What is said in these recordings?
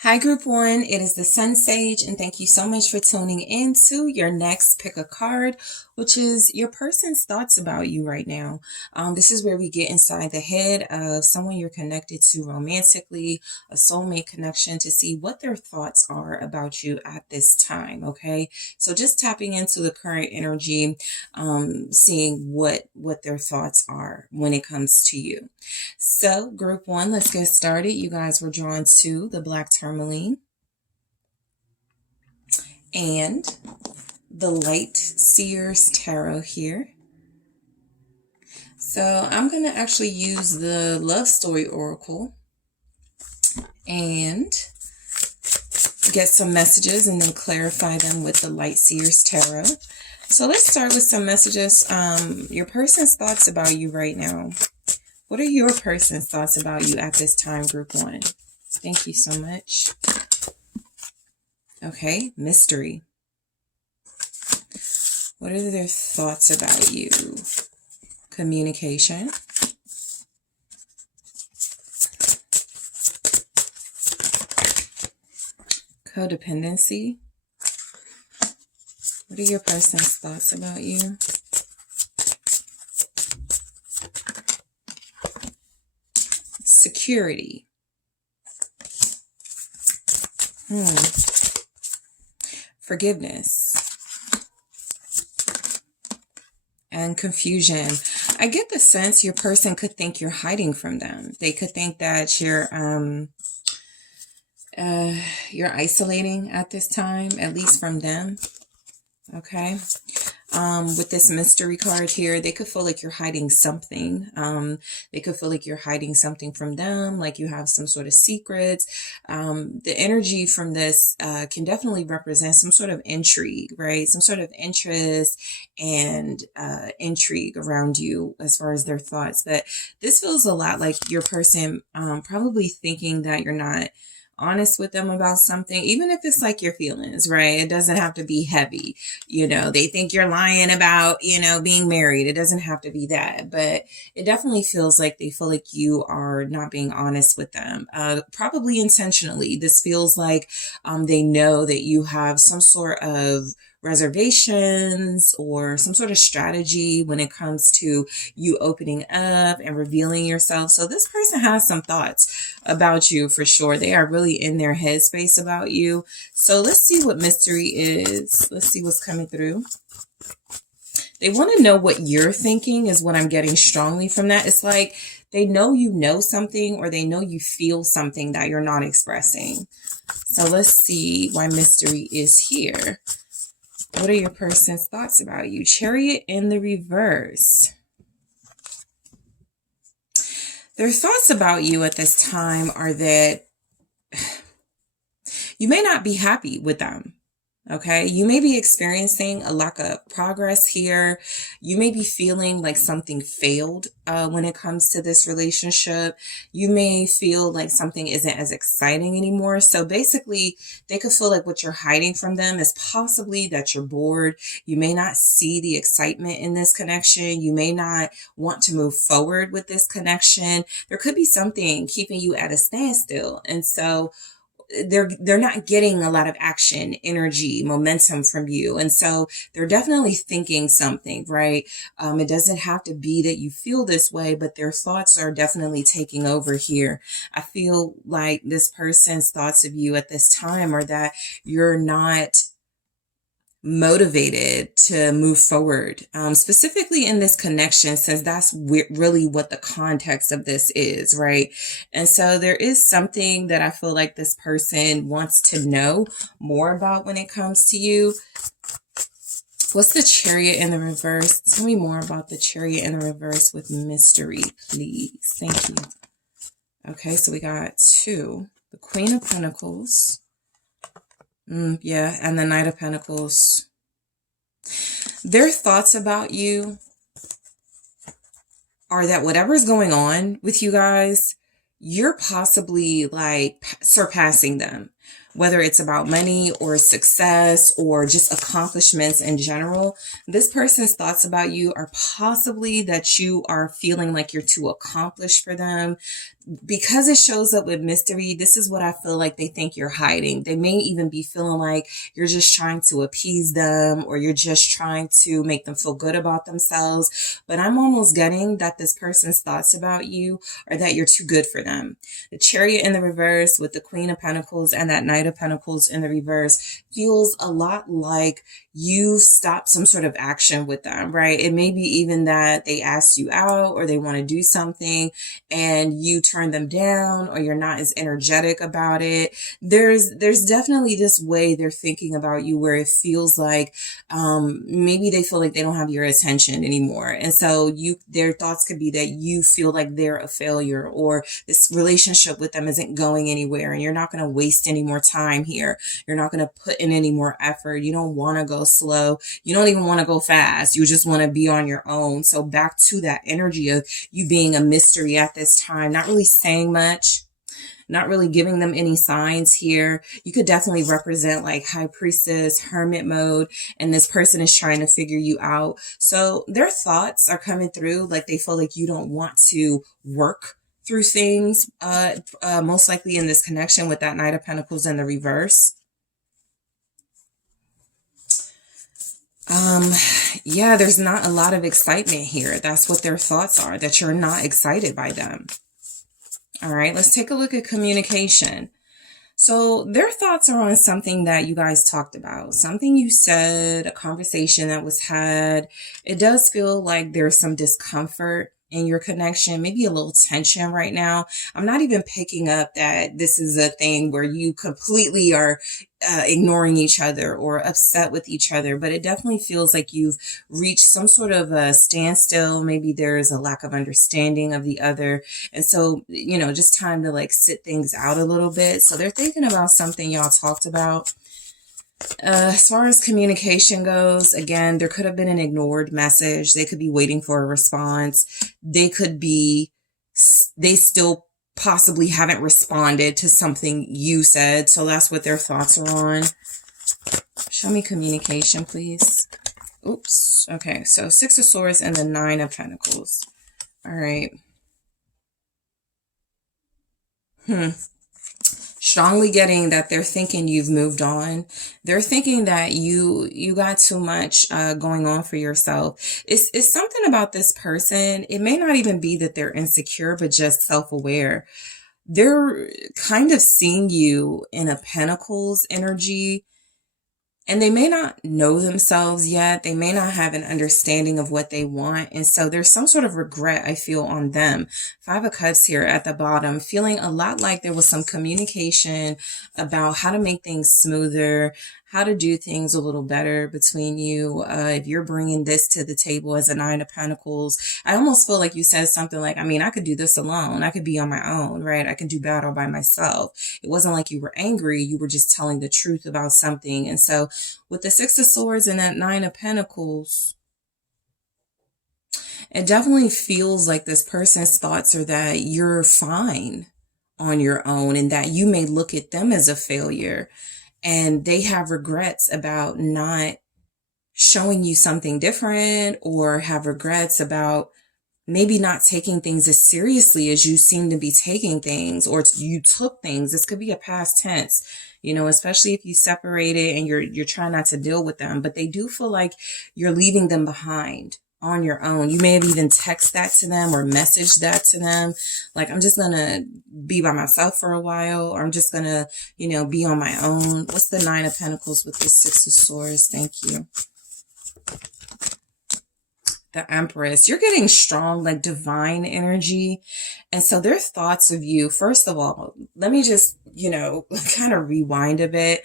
Hi, Group One. It is the SunSage, and thank you so much for tuning in to your next pick a card, which is your person's thoughts about you right now. This is where we get inside the head of someone you're connected to romantically, a soulmate connection, to see what their thoughts are about you at this time. Okay, so just tapping into the current energy, seeing what their thoughts are when it comes to you. So, Group One, let's get started. You guys were drawn to the Black Tourmaline and the Light Seers Tarot here. So, I'm going to actually use the Love Story Oracle and get some messages and then clarify them with the Light Seers Tarot. So, let's start with some messages. Your person's thoughts about you right now. What are your person's thoughts about you at this time, Group One? Thank you so much. Okay, mystery. What are their thoughts about you? Communication. Codependency. What are your person's thoughts about you? Security. Forgiveness. And confusion. I get the sense your person could think you're hiding from them. They could think that you're isolating at this time, at least from them. Okay. With this mystery card here, they could feel like you're hiding something. They could feel like you're hiding something from them, like you have some sort of secrets. The energy from this can definitely represent some sort of intrigue, right? Some sort of interest and intrigue around you as far as their thoughts. But this feels a lot like your person probably thinking that you're not honest with them about something, even if it's like your feelings, right? It doesn't have to be heavy. They think you're lying about, being married. It doesn't have to be that, but it definitely feels like they feel like you are not being honest with them, probably intentionally. This feels like they know that you have some sort of reservations or some sort of strategy when it comes to you opening up and revealing yourself. So this person has some thoughts about you for sure. They are really in their headspace about you. So let's see what mystery is. Let's see what's coming through. They want to know what you're thinking is what I'm getting strongly from that. It's like they know you know something, or they know you feel something that you're not expressing. So let's see why mystery is here. What are your person's thoughts about you? Chariot in the reverse. Their thoughts about you at this time are that you may not be happy with them. Okay, you may be experiencing a lack of progress here. You may be feeling like something failed when it comes to this relationship. You may feel like something isn't as exciting anymore. So basically, they could feel like what you're hiding from them is possibly that you're bored. You may not see the excitement in this connection. You may not want to move forward with this connection. There could be something keeping you at a standstill. And so they're not getting a lot of action, energy, momentum from you. And so they're definitely thinking something, right? It doesn't have to be that you feel this way, but their thoughts are definitely taking over here. I feel like this person's thoughts of you at this time are that you're not motivated to move forward, specifically in this connection, since that's really what the context of this is, right? And so there is something that I feel like this person wants to know more about when it comes to you. What's the Chariot in the reverse? Tell me more about the Chariot in the reverse with mystery, please. Thank you. Okay, so we got two. The Queen of Pentacles. Yeah, and the Knight of Pentacles. Their thoughts about you are that whatever's going on with you guys, you're possibly like surpassing them. whether it's about money or success or just accomplishments in general. This person's thoughts about you are possibly that you are feeling like you're too accomplished for them. Because it shows up with mystery, this is what I feel like they think you're hiding. They may even be feeling like you're just trying to appease them, or you're just trying to make them feel good about themselves. But I'm almost getting that this person's thoughts about you are that you're too good for them. The Chariot in the reverse with the Queen of Pentacles and that Knight of Pentacles in the reverse feels a lot like you've stopped some sort of action with them, right? It may be even that they asked you out or they want to do something and you turn them down, or you're not as energetic about it. There's definitely this way they're thinking about you where it feels like maybe they feel like they don't have your attention anymore. And so their thoughts could be that you feel like they're a failure, or this relationship with them isn't going anywhere, and you're not going to waste any more time here. You're not going to put in any more effort. You don't want to go slow. You don't even want to go fast. You just want to be on your own. So back to that energy of you being a mystery at this time, not really saying much, not really giving them any signs here. You could definitely represent like High Priestess, Hermit mode, and this person is trying to figure you out. So their thoughts are coming through like they feel like you don't want to work through things, most likely in this connection with that Knight of Pentacles in the reverse. Yeah, there's not a lot of excitement here. That's what their thoughts are, that you're not excited by them. All right, let's take a look at communication. So their thoughts are on something that you guys talked about, something you said, a conversation that was had. It does feel like there's some discomfort in your connection, maybe a little tension right now. I'm not even picking up that this is a thing where you completely are ignoring each other or upset with each other, but it definitely feels like you've reached some sort of a standstill. Maybe there's a lack of understanding of the other. And so, just time to like sit things out a little bit. So they're thinking about something y'all talked about. As far as communication goes, again, there could have been an ignored message. They could be waiting for a response. They still possibly haven't responded to something you said. So that's what their thoughts are on. Show me communication, please. Oops. Okay. So 6 of Swords and the 9 of Pentacles. All right. Strongly getting that they're thinking you've moved on. They're thinking that you got too much going on for yourself. It's something about this person. It may not even be that they're insecure, but just self-aware. They're kind of seeing you in a Pentacles energy, and they may not know themselves yet. They may not have an understanding of what they want. And so there's some sort of regret, I feel, on them. 5 of Cups here at the bottom, feeling a lot like there was some communication about how to make things smoother, how to do things a little better between you. If you're bringing this to the table as a 9 of Pentacles, I almost feel like you said something like, I could do this alone. I could be on my own, right? I can do battle by myself. It wasn't like you were angry. You were just telling the truth about something. And so with the 6 of Swords and that 9 of Pentacles, it definitely feels like this person's thoughts are that you're fine on your own and that you may look at them as a failure. And they have regrets about not showing you something different, or have regrets about maybe not taking things as seriously as you seem to be taking things, or you took things. This could be a past tense, especially if you separated and you're trying not to deal with them. But they do feel like you're leaving them behind on your own. You may have even text that to them or messaged that to them. Like, I'm just going to be by myself for a while, or I'm just going to, be on my own. What's the 9 of Pentacles with the 6 of Swords? Thank you. The Empress. You're getting strong, like divine energy. And so their thoughts of you, first of all, let me just, kind of rewind a bit.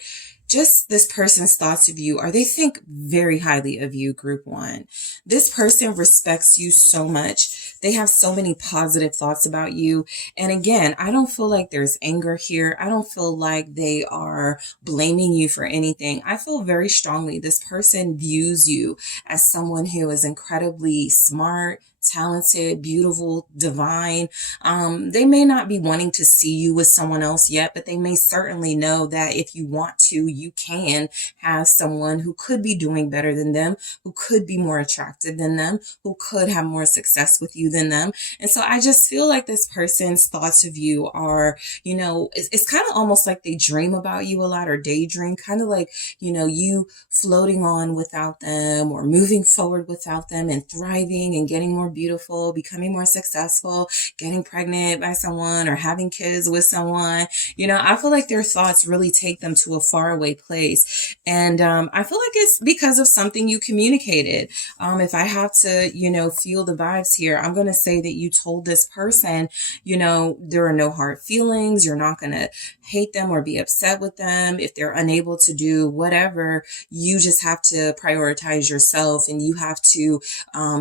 Just this person's thoughts of you are they think very highly of you, group 1. This person respects you so much. They have so many positive thoughts about you. And again, I don't feel like there's anger here. I don't feel like they are blaming you for anything. I feel very strongly this person views you as someone who is incredibly smart, talented, beautiful, divine. They may not be wanting to see you with someone else yet, but they may certainly know that if you want to, you can have someone who could be doing better than them, who could be more attractive than them, who could have more success with you than them. And so I just feel like this person's thoughts of you are, it's kind of almost like they dream about you a lot, or daydream, kind of like, you floating on without them, or moving forward without them, and thriving and getting more beautiful, becoming more successful, getting pregnant by someone, or having kids with someone. I feel like their thoughts really take them to a faraway place. And I feel like it's because of something you communicated. If I have to, feel the vibes here, I'm going to say that you told this person, there are no hard feelings. You're not going to hate them or be upset with them if they're unable to do whatever. You just have to prioritize yourself, and you have to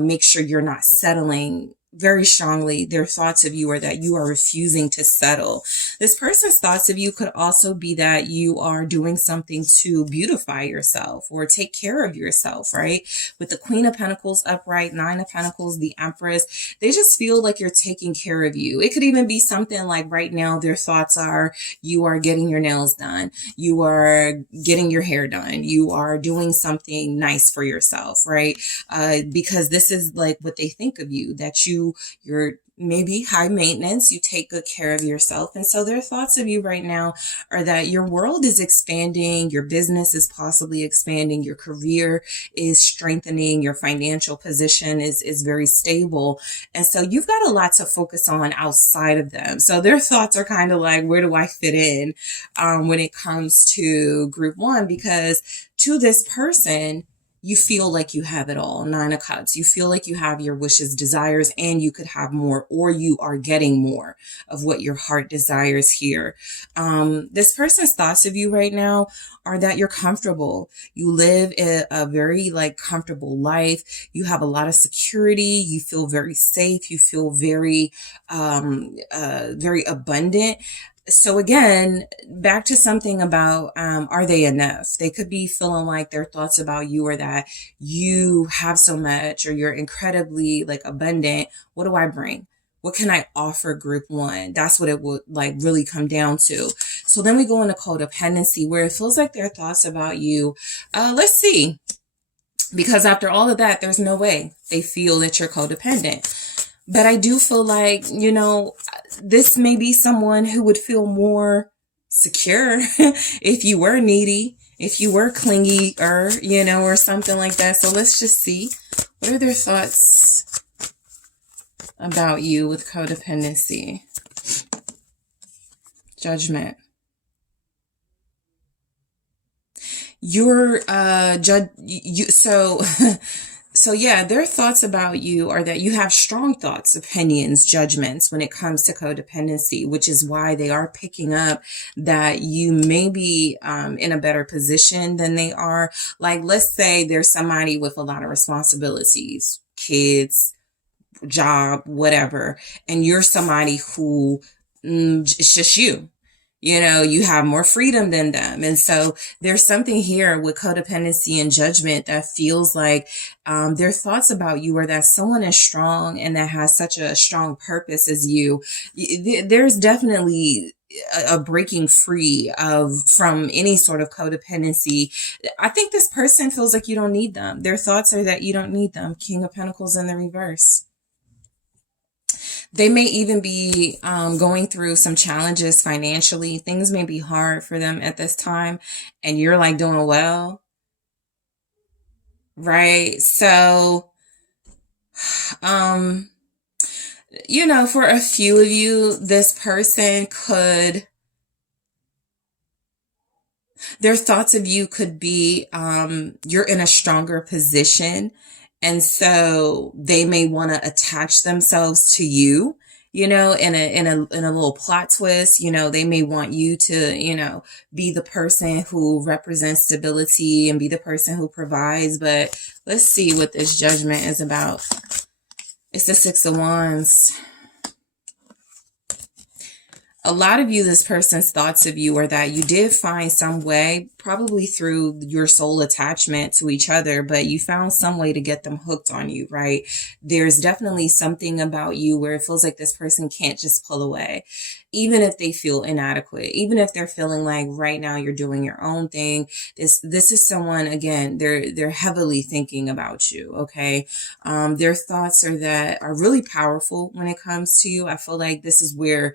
make sure you're not settling. Very strongly, their thoughts of you are that you are refusing to settle. This person's thoughts of you could also be that you are doing something to beautify yourself or take care of yourself, right? With the Queen of Pentacles upright, Nine of Pentacles, the Empress, they just feel like you're taking care of you. It could even be something like right now, their thoughts are you are getting your nails done, you are getting your hair done, you are doing something nice for yourself, right? Because this is like what they think of you, that you're maybe high maintenance, you take good care of yourself. And so their thoughts of you right now are that your world is expanding, your business is possibly expanding, your career is strengthening, your financial position is very stable. And so you've got a lot to focus on outside of them. So their thoughts are kind of like, where do I fit in when it comes to group one? Because to this person, you feel like you have it all. Nine of Cups. You feel like you have your wishes, desires, and you could have more, or you are getting more of what your heart desires here. This person's thoughts of you right now are that you're comfortable. You live a very comfortable life. You have a lot of security. You feel very safe. You feel very, very abundant. So again, back to something about, are they enough? They could be feeling like their thoughts about you are that you have so much, or you're incredibly abundant. What do I bring? What can I offer group one? That's what it would really come down to. So then we go into codependency, where it feels like their thoughts about you. Let's see, because after all of that, there's no way they feel that you're codependent. But I do feel like, this may be someone who would feel more secure if you were needy, if you were clingy, or something like that. So let's just see. What are their thoughts about you with codependency? Judgment. So yeah, their thoughts about you are that you have strong thoughts, opinions, judgments when it comes to codependency, which is why they are picking up that you may be in a better position than they are. Let's say there's somebody with a lot of responsibilities, kids, job, whatever, and you're somebody who it's just you. You have more freedom than them. And so there's something here with codependency and judgment that feels like their thoughts about you are that someone is strong and that has such a strong purpose as you. There's definitely a breaking free from any sort of codependency. I think this person feels like you don't need them. Their thoughts are that you don't need them. King of Pentacles in the reverse. They may even be going through some challenges financially. Things may be hard for them at this time, and you're doing well, right? So, for a few of you, this person their thoughts of you could be, you're in a stronger position. And so they may want to attach themselves to you, in a little plot twist. They may want you to, be the person who represents stability and be the person who provides. But let's see what this judgment is about. It's the Six of Wands. a lot of you, this person's thoughts of you are that you did find some way, probably through your soul attachment to each other, but you found some way to get them hooked on you, right? There's definitely something about you where it feels like this person can't just pull away, even if they feel inadequate, even if they're feeling like right now you're doing your own thing. This is someone, again, they're heavily thinking about you, okay? Their thoughts are really powerful when it comes to you. I feel like this is where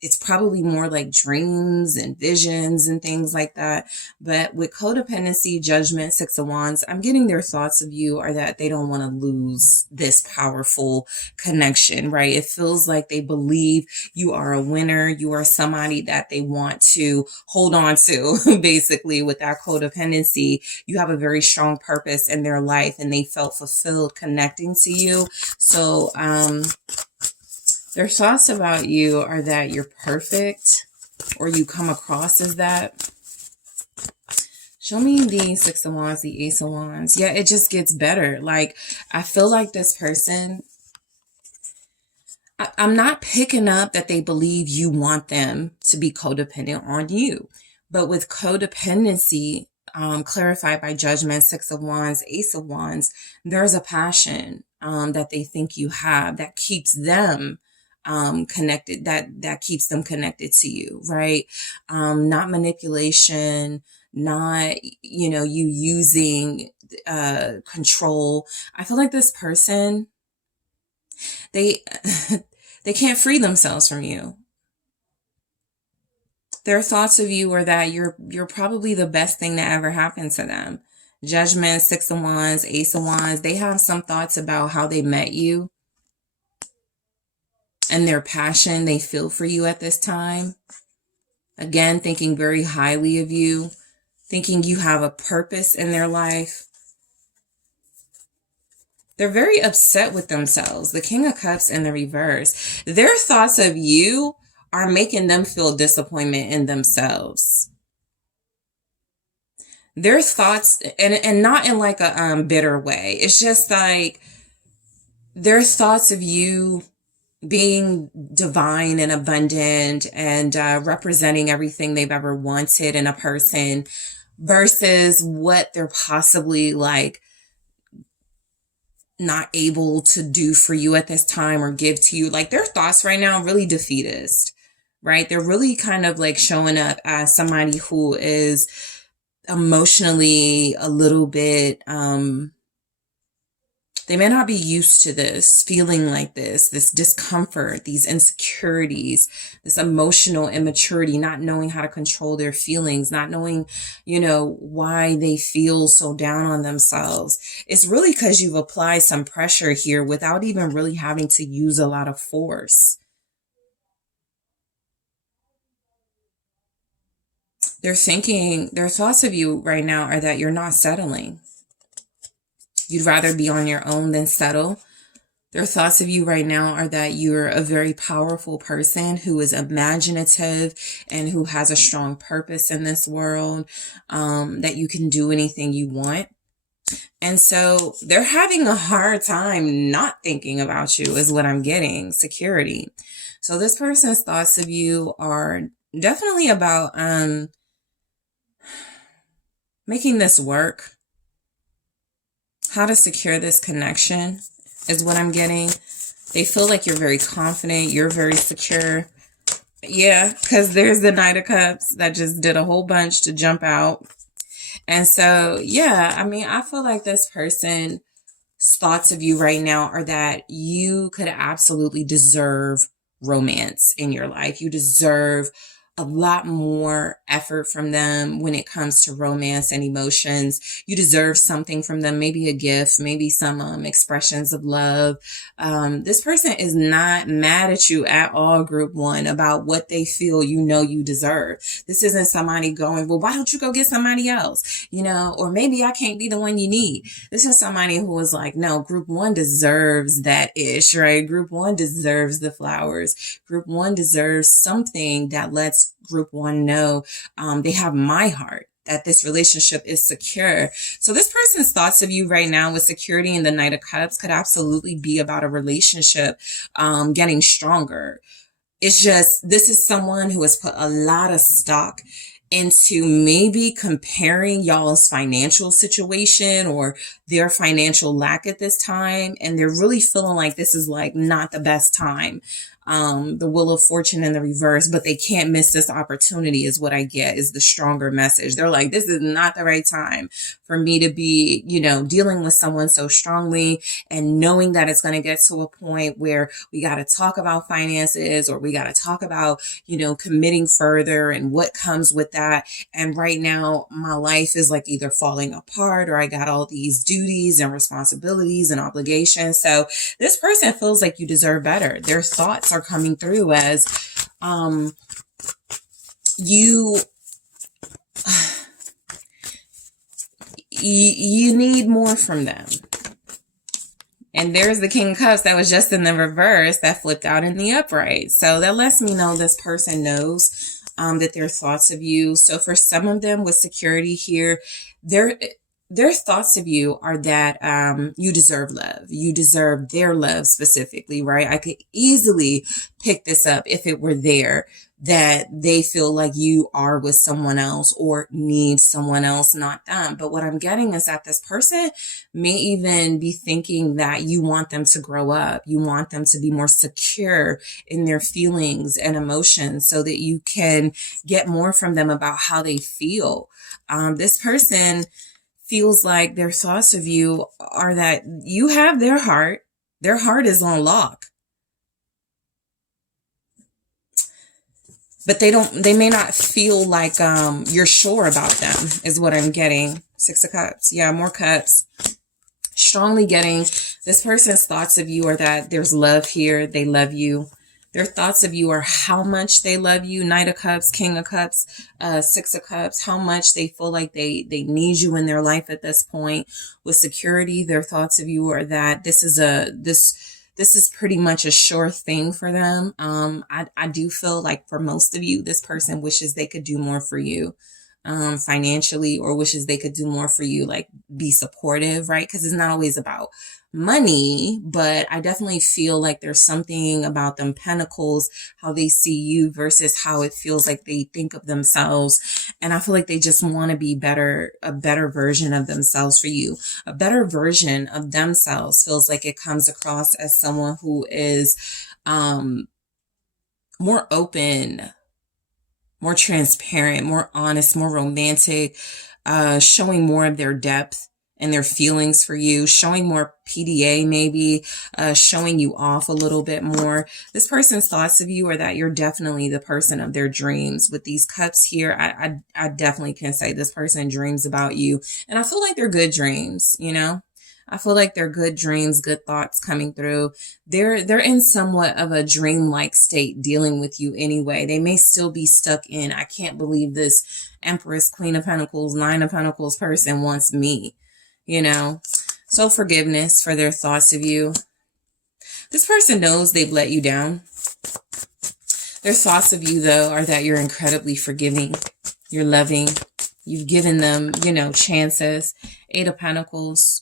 it's probably more like dreams and visions and things like that. But with codependency, judgment, Six of Wands, I'm getting their thoughts of you are that they don't want to lose this powerful connection, right? It feels like they believe you are a winner. You are somebody that they want to hold on to, basically. With that codependency, you have a very strong purpose in their life and they felt fulfilled connecting to you. So, their thoughts about you are that you're perfect, or you come across as that. Show me the Six of Wands, the Ace of Wands. Yeah, it just gets better. Like, I feel like this person, I'm not picking up that they believe you want them to be codependent on you. But with codependency, clarified by judgment, Six of Wands, Ace of Wands, there's a passion that they think you have that keeps them connected, that keeps them connected to you, right? Not manipulation, not, you using control. I feel like this person, they they can't free themselves from you. Their thoughts of you are that you're probably the best thing that ever happened to them. Judgment, Six of Wands, Ace of Wands, they have some thoughts about how they met you and their passion they feel for you at this time. Again, thinking very highly of you, thinking you have a purpose in their life. They're very upset with themselves. The King of Cups in the reverse. Their thoughts of you are making them feel disappointment in themselves. Their thoughts, and not in like a bitter way. It's just like their thoughts of you being divine and abundant and representing everything they've ever wanted in a person versus what they're possibly like not able to do for you at this time or give to you. Like, their thoughts right now really defeatist, right? They're really kind of like showing up as somebody who is emotionally a little bit, they may not be used to this, feeling like this discomfort, these insecurities, this emotional immaturity, not knowing how to control their feelings, not knowing, why they feel so down on themselves. It's really because you've applied some pressure here without even really having to use a lot of force. Their thoughts of you right now are that you're not settling. You'd rather be on your own than settle. Their thoughts of you right now are that you're a very powerful person who is imaginative and who has a strong purpose in this world, that you can do anything you want. And so they're having a hard time not thinking about you is what I'm getting. Security. So this person's thoughts of you are definitely about making this work. How to secure this connection is what I'm getting. They feel like you're very confident. You're very secure. Yeah, because there's the Knight of Cups that just did a whole bunch to jump out. And so, yeah, I feel like this person's thoughts of you right now are that you could absolutely deserve romance in your life. You deserve a lot more effort from them when it comes to romance and emotions. You deserve something from them, maybe a gift, maybe some expressions of love. This person is not mad at you at all, Group 1, about what they feel you deserve. This isn't somebody going, well, why don't you go get somebody else? Or maybe I can't be the one you need. This is somebody who is like, no, Group 1 deserves that ish, right? Group 1 deserves the flowers. Group 1 deserves something that lets Group 1 know they have my heart, that this relationship is secure. So this person's thoughts of you right now with security and the Knight of Cups could absolutely be about a relationship getting stronger. It's just, this is someone who has put a lot of stock into maybe comparing y'all's financial situation or their financial lack at this time. And they're really feeling like this is like not the best time. The Wheel of Fortune in the reverse, but they can't miss this opportunity is what I get, is the stronger message. They're like, this is not the right time for me to be, you know, dealing with someone so strongly, and knowing that it's going to get to a point where we got to talk about finances, or we got to talk about, you know, committing further and what comes with that. And right now my life is like either falling apart, or I got all these duties and responsibilities and obligations. So this person feels like you deserve better. Their thoughts are coming through as you you need more from them. And there's the King of Cups that was just in the reverse that flipped out in the upright. So that lets me know this person knows that their thoughts of you. So for some of them with security here, their thoughts of you are that you deserve love. You deserve their love specifically, right? I could easily pick this up if it were there, that they feel like you are with someone else or need someone else, not them. But what I'm getting is that this person may even be thinking that you want them to grow up. You want them to be more secure in their feelings and emotions so that you can get more from them about how they feel. This person feels like their thoughts of you are that you have their heart. Their heart is on lock. But they may not feel like you're sure about them, is what I'm getting. 6 of Cups. Yeah, more cups. Strongly getting this person's thoughts of you are that there's love here. They love you. Their thoughts of you are how much they love you. Knight of Cups, King of Cups, 6 of Cups, how much they feel like they need you in their life at this point. With security, their thoughts of you are that this is pretty much a sure thing for them. I do feel like for most of you, this person wishes they could do more for you financially, or wishes they could do more for you, like be supportive, right? Because it's not always about money, but I definitely feel like there's something about them pentacles, how they see you versus how it feels like they think of themselves. And I feel like they just want to be better, a better version of themselves for you. A better version of themselves feels like it comes across as someone who is more open, more transparent, more honest, more romantic, showing more of their depth and their feelings for you, showing more PDA maybe, showing you off a little bit more. This person's thoughts of you are that you're definitely the person of their dreams. With these cups here, I definitely can say this person dreams about you. And I feel like they're good dreams, you know? I feel like they're good dreams, good thoughts coming through. They're in somewhat of a dreamlike state dealing with you anyway. They may still be stuck in, I can't believe this Empress, Queen of Pentacles, 9 of Pentacles person wants me, you know? So forgiveness for their thoughts of you. This person knows they've let you down. Their thoughts of you, though, are that you're incredibly forgiving. You're loving. You've given them, you know, chances. 8 of Pentacles.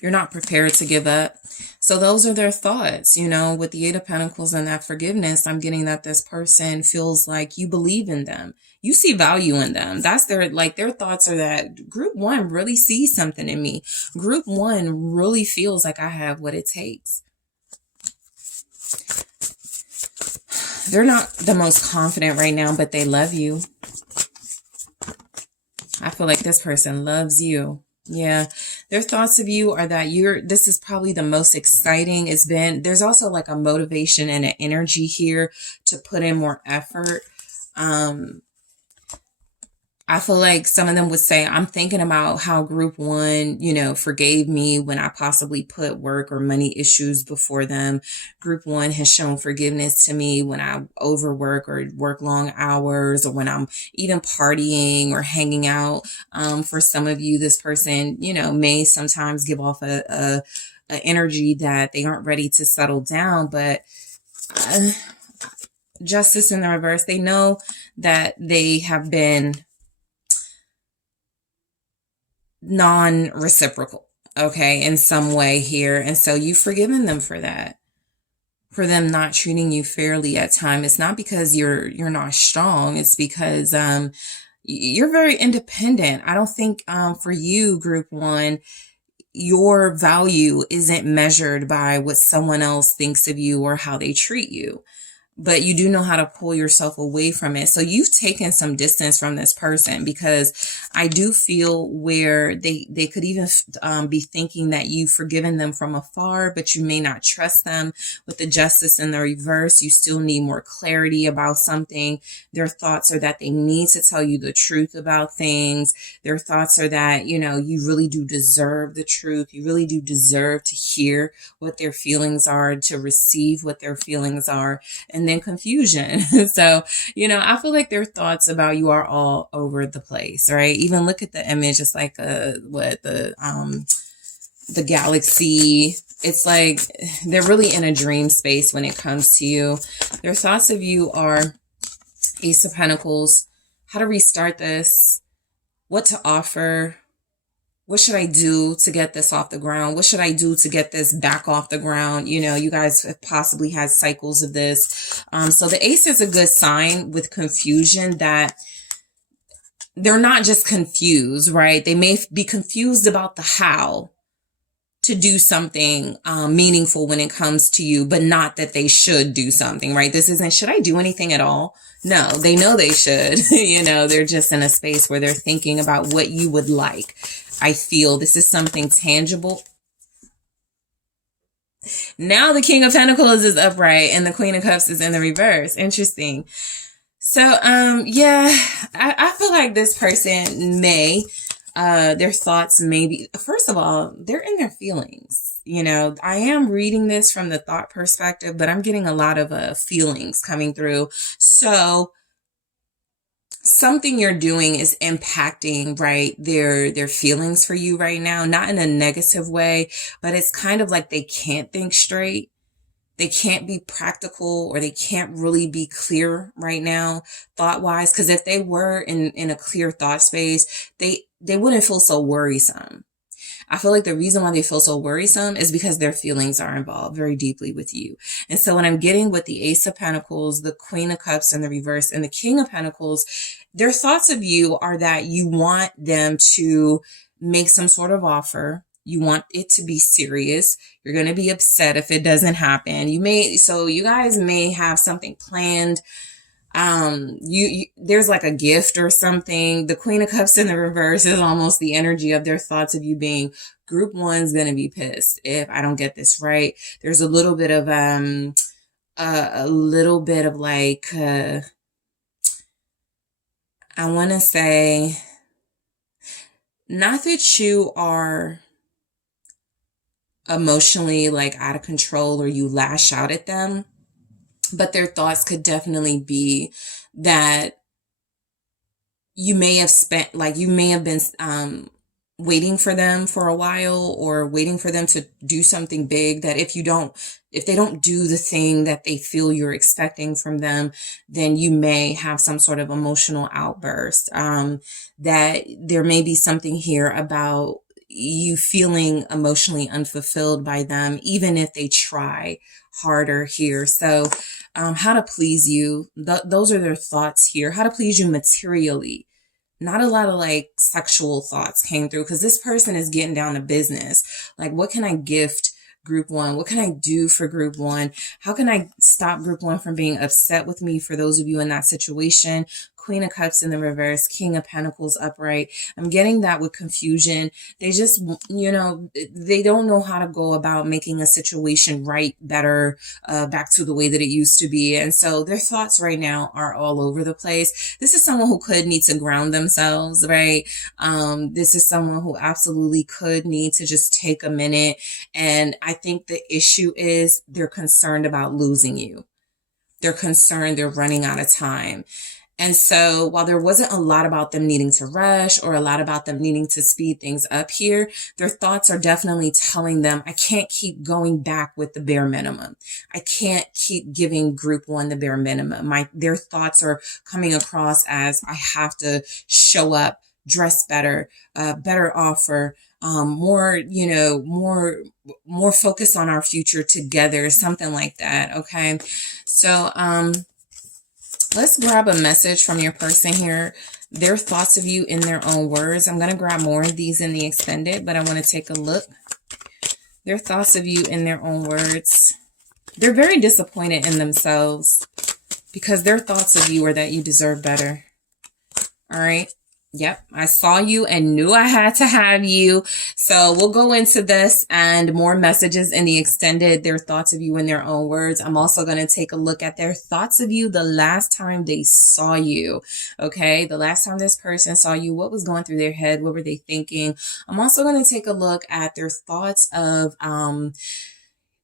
You're not prepared to give up. So those are their thoughts, you know, with the 8 of Pentacles and that forgiveness. I'm getting that this person feels like you believe in them. You see value in them. That's their thoughts are that group 1 really sees something in me. Group 1 really feels like I have what it takes. They're not the most confident right now, but they love you. I feel like this person loves you. Yeah, their thoughts of you are that this is probably the most exciting it's been. There's also like a motivation and an energy here to put in more effort. I feel like some of them would say, I'm thinking about how group 1, you know, forgave me when I possibly put work or money issues before them. Group 1 has shown forgiveness to me when I overwork or work long hours, or when I'm even partying or hanging out. For some of you, this person, you know, may sometimes give off a energy that they aren't ready to settle down, but justice in the reverse. They know that they have been non-reciprocal, okay, in some way here. And so you've forgiven them for that. for them not treating you fairly at time. It's not because you're not strong. It's because you're very independent. I don't think for you, group one, your value isn't measured by what someone else thinks of you or how they treat you, but you do know how to pull yourself away from it. So you've taken some distance from this person, because I do feel where they could even be thinking that you've forgiven them from afar, but you may not trust them. With the justice in the reverse, you still need more clarity about something. Their thoughts are that they need to tell you the truth about things. Their thoughts are that, you know, you really do deserve the truth. You really do deserve to hear what their feelings are, to receive what their feelings are. And then confusion. So, you know, I feel like their thoughts about you are all over the place, right? Even look at the image. It's like the galaxy. It's like they're really in a dream space when it comes to you. Their thoughts of you are Ace of Pentacles, how to restart this, what to offer. What should I do to get this off the ground? What should I do to get this back off the ground? You know, you guys have possibly had cycles of this. So the ace is a good sign with confusion, that they're not just confused, right? They may be confused about the how to do something meaningful when it comes to you, but not that they should do something, right? This isn't, should I do anything at all? No, they know they should. You know, they're just in a space where they're thinking about what you would like. I feel this is something tangible. Now the King of Pentacles is upright and the Queen of Cups is in the reverse. Interesting. So, yeah, I feel like this person may, their thoughts may be, first of all, they're in their feelings. You know, I am reading this from the thought perspective, but I'm getting a lot of feelings coming through. So something you're doing is impacting, right, their feelings for you right now, not in a negative way, but it's kind of like they can't think straight. They can't be practical, or they can't really be clear right now, thought-wise. Because if they were in a clear thought space, they wouldn't feel so worrisome. I feel like the reason why they feel so worrisome is because their feelings are involved very deeply with you. And so when I'm getting with the Ace of Pentacles, the Queen of Cups in the reverse, and the King of Pentacles, their thoughts of you are that you want them to make some sort of offer. You want it to be serious. You're going to be upset if it doesn't happen. So you guys may have something planned. There's like a gift or something. The Queen of Cups in the reverse is almost the energy of their thoughts of you being, group one's gonna be pissed if I don't get this right. There's a little bit of like I want to say, not that you are emotionally like out of control or you lash out at them, but their thoughts could definitely be that you may have been waiting for them for a while, or waiting for them to do something big, that if they don't do the thing that they feel you're expecting from them, then you may have some sort of emotional outburst. That there may be something here about you feeling emotionally unfulfilled by them, even if they try harder here. So how to please you. Those are their thoughts here. How to please you materially. Not a lot of like sexual thoughts came through, because this person is getting down to business. Like, what can I gift group one? What can I do for group one? How can I stop group one from being upset with me, for those of you in that situation? Queen of Cups in the reverse, King of Pentacles upright. I'm getting that with confusion. They just, they don't know how to go about making a situation right, better, back to the way that it used to be. And so their thoughts right now are all over the place. This is someone who could need to ground themselves, right? This is someone who absolutely could need to just take a minute. And I think the issue is they're concerned about losing you. They're concerned they're running out of time. And so while there wasn't a lot about them needing to rush, or a lot about them needing to speed things up here, their thoughts are definitely telling them, I can't keep going back with the bare minimum. I can't keep giving group one the bare minimum. Their thoughts are coming across as, I have to show up, dress better, better offer, more, you know, more focus on our future together, something like that. Okay. So, let's grab a message from your person here. Their thoughts of you in their own words. I'm going to grab more of these in the extended, but I want to take a look. Their thoughts of you in their own words. They're very disappointed in themselves because their thoughts of you are that you deserve better. All right. Yep, I saw you and knew I had to have you. So we'll go into this and more messages in the extended, their thoughts of you in their own words. I'm also going to take a look at their thoughts of you the last time they saw you. Okay, the last time this person saw you, what was going through their head? What were they thinking? I'm also going to take a look at their thoughts of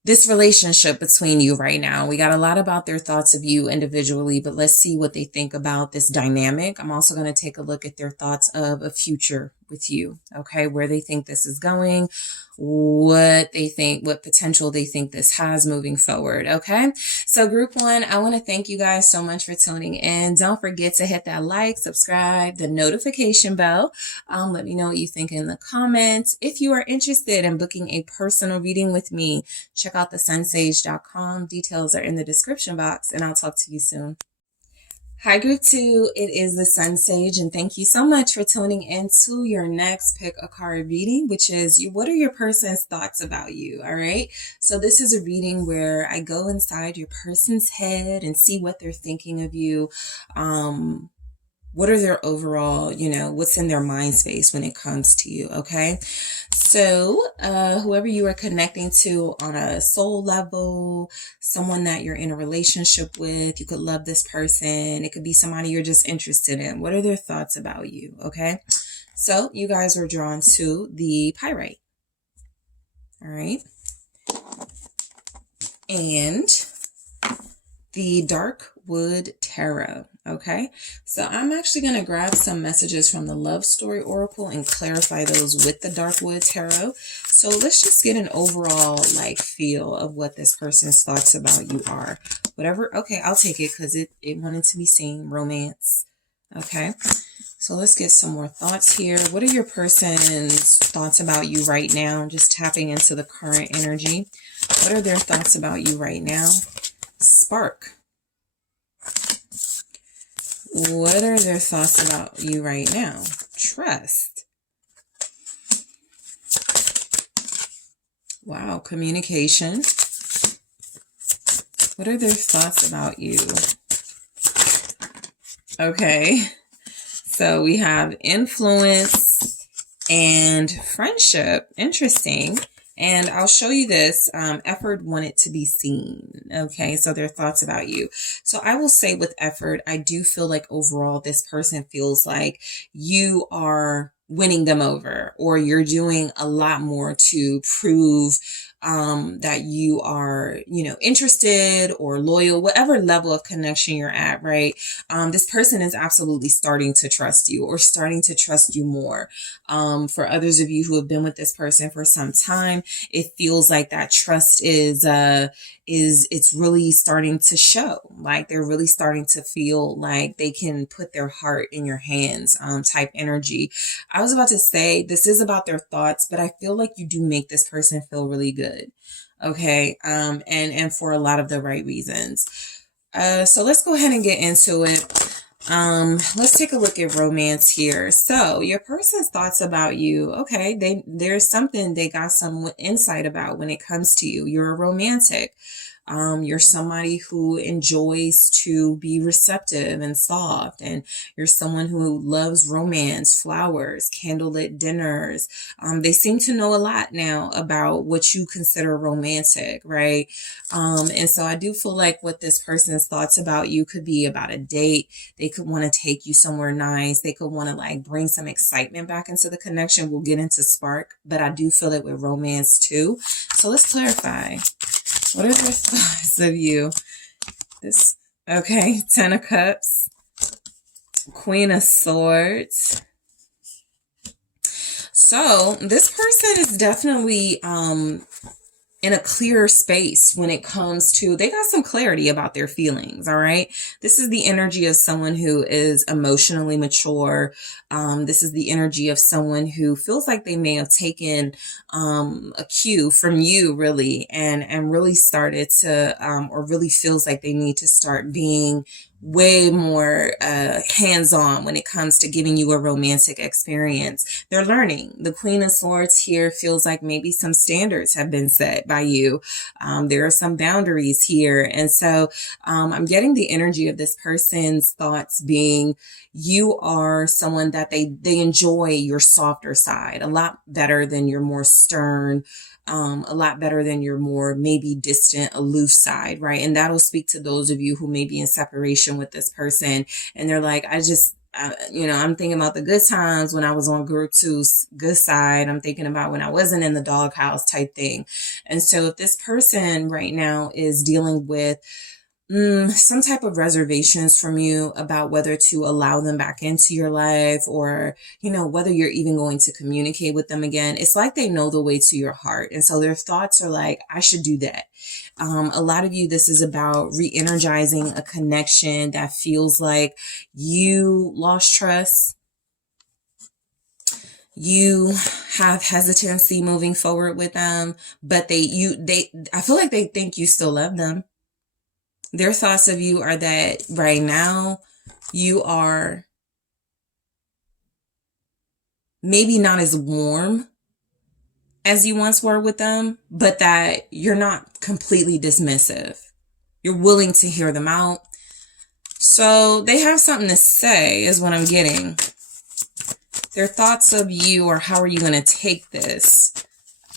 this relationship between you right now. We got a lot about their thoughts of you individually, but let's see what they think about this dynamic. I'm also going to take a look at their thoughts of a future with you. Okay. Where they think this is going, what they think, what potential they think this has moving forward. Okay. So group one, I want to thank you guys so much for tuning in. Don't forget to hit that like, subscribe, the notification bell. Let me know what you think in the comments. If you are interested in booking a personal reading with me, check out TheSunSage.com. Details are in the description box, and I'll talk to you soon. Hi, group two. It is the Sun Sage, and thank you so much for tuning in to your next pick a card reading, which is what are your person's thoughts about you? All right. So this is a reading where I go inside your person's head and see what they're thinking of you. What are their overall, you know, what's in their mind space when it comes to you, okay? So, whoever you are connecting to on a soul level, someone that you're in a relationship with, you could love this person. It could be somebody you're just interested in. What are their thoughts about you, okay? So, you guys were drawn to the Pyrite, all right? And the Dark Wood Tarot. Okay, so I'm actually going to grab some messages from the Love Story Oracle and clarify those with the Darkwood Tarot. So let's just get an overall like feel of what this person's thoughts about you are. Whatever. Okay, I'll take it because it wanted to be seen. Romance. Okay, so let's get some more thoughts here. What are your person's thoughts about you right now? Just tapping into the current energy. What are their thoughts about you right now? Spark. What are their thoughts about you right now? Trust. Wow, communication. What are their thoughts about you? Okay, so we have influence and friendship. Interesting. And I'll show you this. Effort wanted to be seen. Okay, so their thoughts about you. So I will say with effort, I do feel like overall this person feels like you are winning them over, or you're doing a lot more to prove that you are, you know, interested or loyal, whatever level of connection you're at, right? This person is absolutely starting to trust you, or starting to trust you more. For others of you who have been with this person for some time, it feels like that trust is it's really starting to show. Like they're really starting to feel like they can put their heart in your hands, type energy. I was about to say this is about their thoughts, but I feel like you do make this person feel really good. Okay. And for a lot of the right reasons. So let's go ahead and get into it. Let's take a look at romance here. So your person's thoughts about you. Okay. There's something they got some insight about when it comes to you. You're a romantic. You're somebody who enjoys to be receptive and soft, and you're someone who loves romance, flowers, candlelit dinners. They seem to know a lot now about what you consider romantic, right? And so I do feel like what this person's thoughts about you could be about a date. They could want to take you somewhere nice. They could want to like bring some excitement back into the connection. We'll get into spark, but I do feel it with romance too. So let's clarify. What are their thoughts of you? Okay, Ten of Cups, Queen of Swords. So this person is definitely in a clearer space when it comes to, they got some clarity about their feelings. All right. This is the energy of someone who is emotionally mature. This is the energy of someone who feels like they may have taken a cue from you, really, and really started to, or really feels like they need to start being way more hands-on when it comes to giving you a romantic experience. They're learning. The Queen of Swords here feels like maybe some standards have been set by you. There are some boundaries here. And so I'm getting the energy of this person's thoughts being, you are someone that they enjoy your softer side a lot better than your more stern, a lot better than your more maybe distant, aloof side, right? And that'll speak to those of you who may be in separation with this person. And they're like, I'm thinking about the good times when I was on group two's good side. I'm thinking about when I wasn't in the doghouse type thing. And so if this person right now is dealing with some type of reservations from you about whether to allow them back into your life, or, whether you're even going to communicate with them again, it's like they know the way to your heart. And so their thoughts are like, I should do that. A lot of you, this is about re-energizing a connection that feels like you lost trust. You have hesitancy moving forward with them, but I feel like they think you still love them. Their thoughts of you are that right now you are maybe not as warm as you once were with them, but that you're not completely dismissive. You're willing to hear them out. So they have something to say is what I'm getting. Their thoughts of you, or how are you going to take this?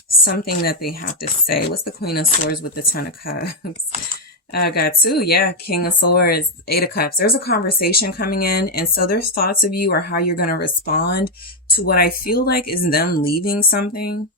Something that they have to say. What's the Queen of Swords with the Ten of Cups? I got two. Yeah. King of Swords, Eight of Cups. There's a conversation coming in. And so their thoughts of you are how you're going to respond to what I feel like is them leaving something.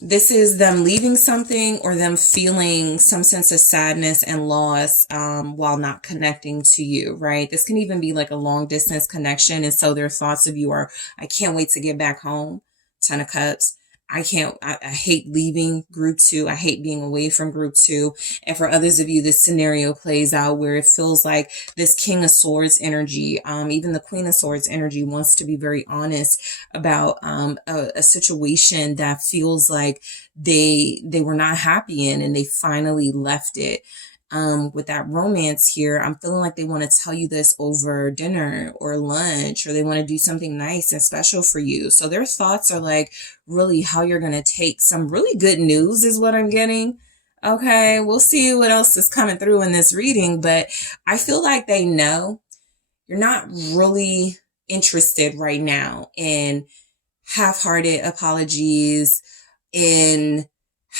This is them leaving something, or them feeling some sense of sadness and loss while not connecting to you, right? This can even be like a long distance connection. And so their thoughts of you are, I can't wait to get back home. Ten of Cups. I hate leaving group two. I hate being away from group two. And for others of you, this scenario plays out where it feels like this King of Swords energy, even the Queen of Swords energy, wants to be very honest about a situation that feels like they were not happy in, and they finally left it. With that romance here, I'm feeling like they want to tell you this over dinner or lunch, or they want to do something nice and special for you. So their thoughts are like really how you're going to take some really good news is what I'm getting. Okay, we'll see what else is coming through in this reading, but I feel like they know you're not really interested right now in half-hearted apologies, in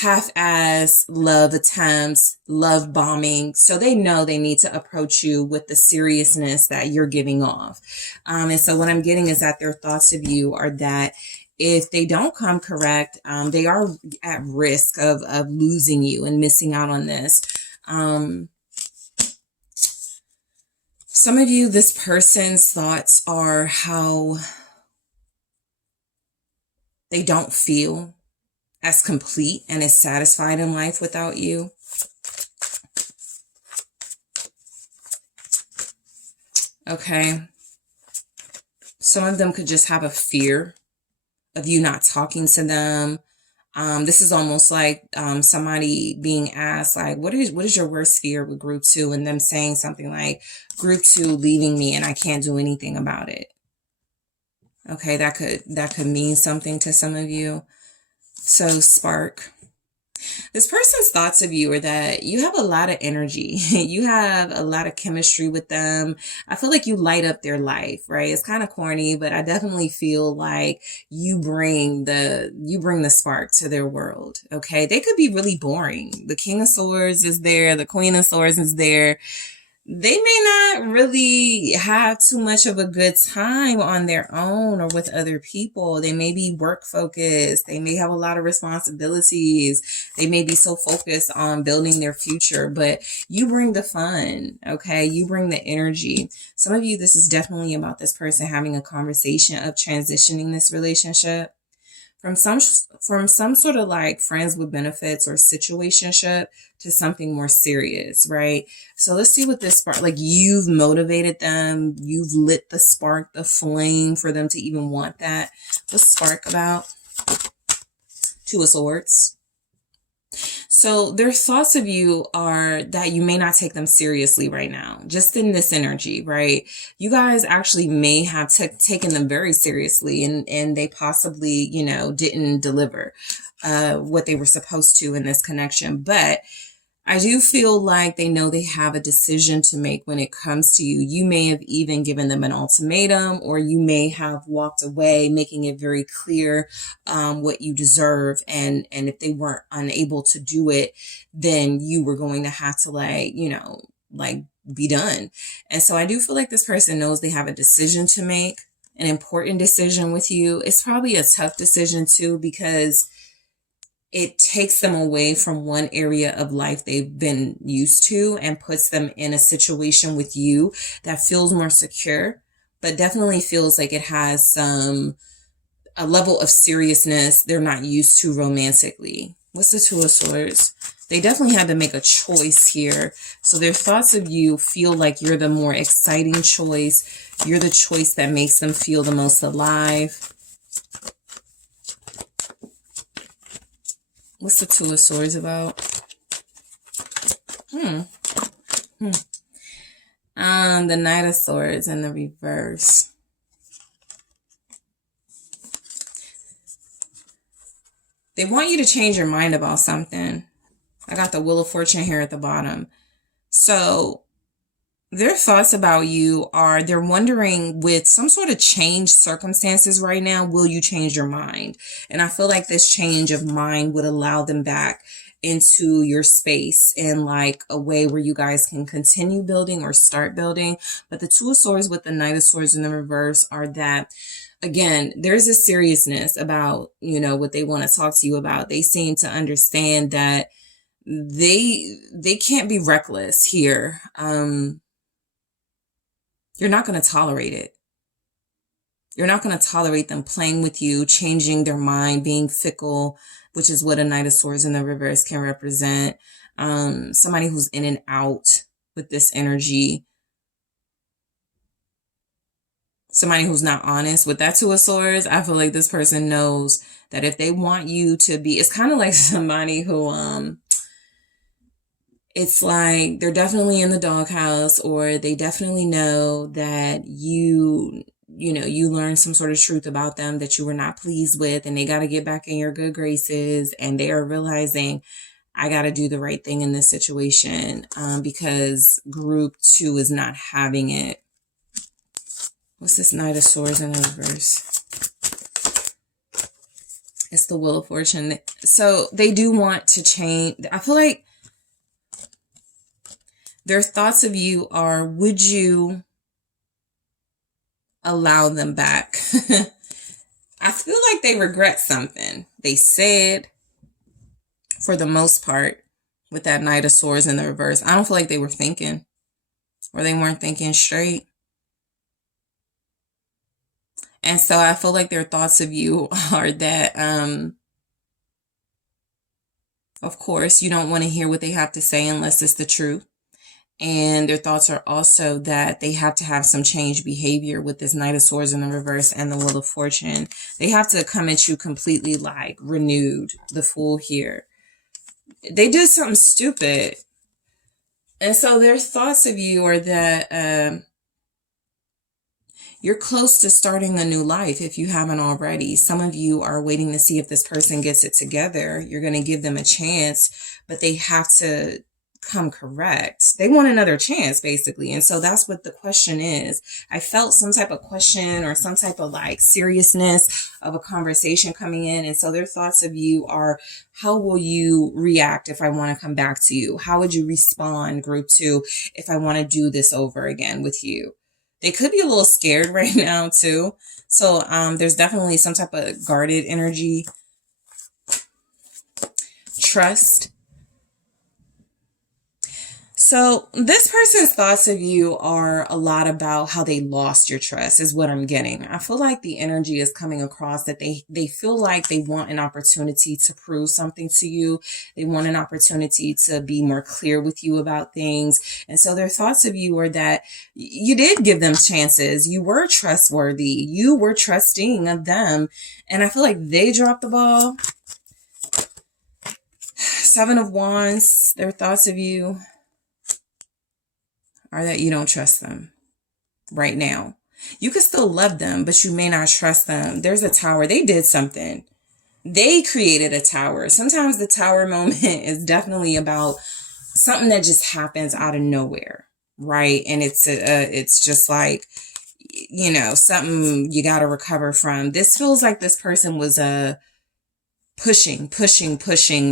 half-ass love attempts, love bombing. So they know they need to approach you with the seriousness that you're giving off. And so what I'm getting is that their thoughts of you are that if they don't come correct, they are at risk of losing you and missing out on this. Some of you, this person's thoughts are how they don't feel as complete and as satisfied in life without you. Okay. Some of them could just have a fear of you not talking to them. This is almost like somebody being asked, like, what is your worst fear with group two? And them saying something like, group two leaving me and I can't do anything about it. Okay, that could mean something to some of you. So spark. This person's thoughts of you are that you have a lot of energy. You have a lot of chemistry with them. I feel like you light up their life, right? It's kind of corny, but I definitely feel like you bring the spark to their world. Okay. They could be really boring. The King of Swords is there. The Queen of Swords is there. They may not really have too much of a good time on their own or with other people. They may be work focused. They may have a lot of responsibilities. They may be so focused on building their future, but you bring the fun, okay? You bring the energy. Some of you, this is definitely about this person having a conversation of transitioning this relationship. from some sort of like friends with benefits or situationship to something more serious, right? So let's see what this spark, like you've motivated them, you've lit the spark, the flame for them to even want that. What's spark about? Two of Swords. So their thoughts of you are that you may not take them seriously right now, just in this energy, right? You guys actually may have taken them very seriously and they possibly, you know, didn't deliver what they were supposed to in this connection. But I do feel like they know they have a decision to make when it comes to you. You may have even given them an ultimatum, or you may have walked away, making it very clear what you deserve. And if they weren't unable to do it, then you were going to have to, like, you know, like be done. And so I do feel like this person knows they have a decision to make, an important decision with you. It's probably a tough decision too, because it takes them away from one area of life they've been used to and puts them in a situation with you that feels more secure, but definitely feels like it has a level of seriousness they're not used to romantically. What's the Two of Swords? They definitely had to make a choice here. So their thoughts of you feel like you're the more exciting choice. You're the choice that makes them feel the most alive. What's the Two of Swords about? The Knight of Swords in the reverse. They want you to change your mind about something. I got the Wheel of Fortune here at the bottom. So their thoughts about you are, they're wondering, with some sort of changed circumstances right now, will you change your mind? And I feel like this change of mind would allow them back into your space in like a way where you guys can continue building or start building. But the Two of Swords with the Knight of Swords in the reverse are that, again, there's a seriousness about, you know, what they want to talk to you about. They seem to understand that they can't be reckless here. You're not going to tolerate it. You're not going to tolerate them playing with you, changing their mind, being fickle, which is what a Knight of Swords in the reverse can represent. Somebody who's in and out with this energy. Somebody who's not honest. With that Two of Swords, I feel like this person knows that if they want you to be, it's kind of like somebody who, it's like they're definitely in the doghouse, or they definitely know that you learned some sort of truth about them that you were not pleased with, and they got to get back in your good graces, and they are realizing, I got to do the right thing in this situation, because group 2 is not having it. What's this Knight of Swords in the reverse? It's the Wheel of Fortune. So they do want to change. I feel like their thoughts of you are, would you allow them back? I feel like they regret something they said, for the most part, with that Knight of Swords in the reverse. I don't feel like they were thinking, or they weren't thinking straight. And so I feel like their thoughts of you are that, of course, you don't want to hear what they have to say unless it's the truth. And their thoughts are also that they have to have some change behavior with this Knight of Swords in the reverse and the Wheel of Fortune. They have to come at you completely like renewed, the Fool here. They did something stupid. And so their thoughts of you are that you're close to starting a new life if you haven't already. Some of you are waiting to see if this person gets it together. You're going to give them a chance, but they have to come correct. They want another chance, basically. And so that's what the question is. I felt some type of question or some type of like seriousness of a conversation coming in. And so their thoughts of you are, how will you react if I want to come back to you? How would you respond, group 2, if I want to do this over again with you? They could be a little scared right now too. So there's definitely some type of guarded energy. Trust. So this person's thoughts of you are a lot about how they lost your trust is what I'm getting. I feel like the energy is coming across that they feel like they want an opportunity to prove something to you. They want an opportunity to be more clear with you about things. And so their thoughts of you are that you did give them chances. You were trustworthy. You were trusting of them. And I feel like they dropped the ball. Seven of Wands, their thoughts of you are that you don't trust them right now. You can still love them, but you may not trust them. There's a tower. They did something. They created a tower. Sometimes the tower moment is definitely about something that just happens out of nowhere, right? And it's just like, you know, something you got to recover from. This feels like this person was pushing,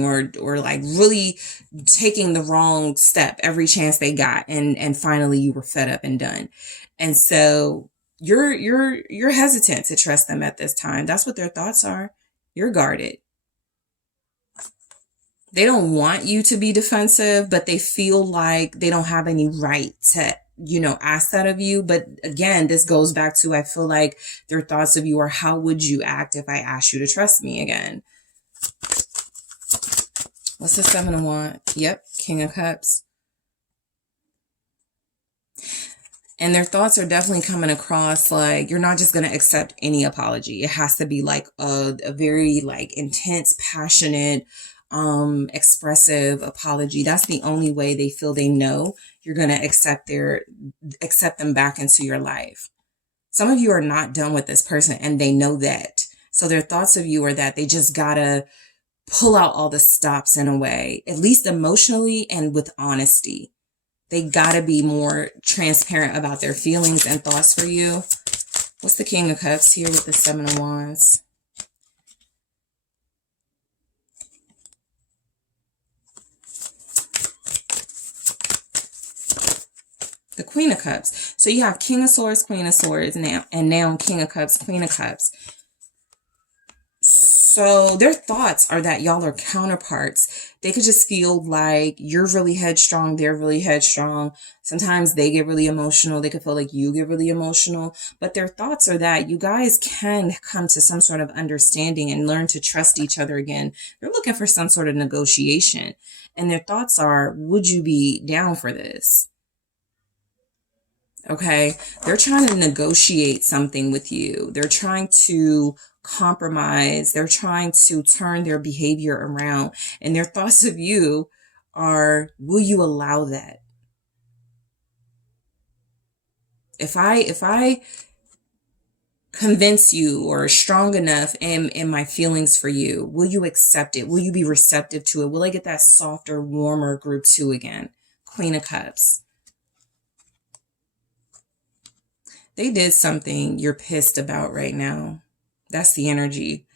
or like really taking the wrong step every chance they got. And finally you were fed up and done. And so you're hesitant to trust them at this time. That's what their thoughts are. You're guarded. They don't want you to be defensive, but they feel like they don't have any right to, you know, ask that of you. But again, this goes back to, I feel like their thoughts of you are, how would you act if I asked you to trust me again? What's the Seven of Wands? Yep, King of Cups. And their thoughts are definitely coming across like you're not just going to accept any apology. It has to be like a very like intense, passionate, expressive apology. That's the only way they feel they know you're going to accept them back into your life. Some of you are not done with this person and they know that. So their thoughts of you are that they just gotta pull out all the stops in a way, at least emotionally and with honesty. They gotta be more transparent about their feelings and thoughts for you. What's the King of Cups here with the Seven of Wands? The Queen of Cups. So you have King of Swords, Queen of Swords now, and now King of Cups, Queen of Cups. So their thoughts are that y'all are counterparts. They could just feel like you're really headstrong. They're really headstrong. Sometimes they get really emotional. They could feel like you get really emotional. But their thoughts are that you guys can come to some sort of understanding and learn to trust each other again. They're looking for some sort of negotiation. And their thoughts are, would you be down for this? Okay. They're trying to negotiate something with you. They're trying to compromise. They're trying to turn their behavior around. And their thoughts of you are, will you allow that? If I convince you or strong enough in my feelings for you, will you accept it? Will you be receptive to it? Will I get that softer, warmer group 2 again? Queen of Cups. They did something you're pissed about right now. That's the energy.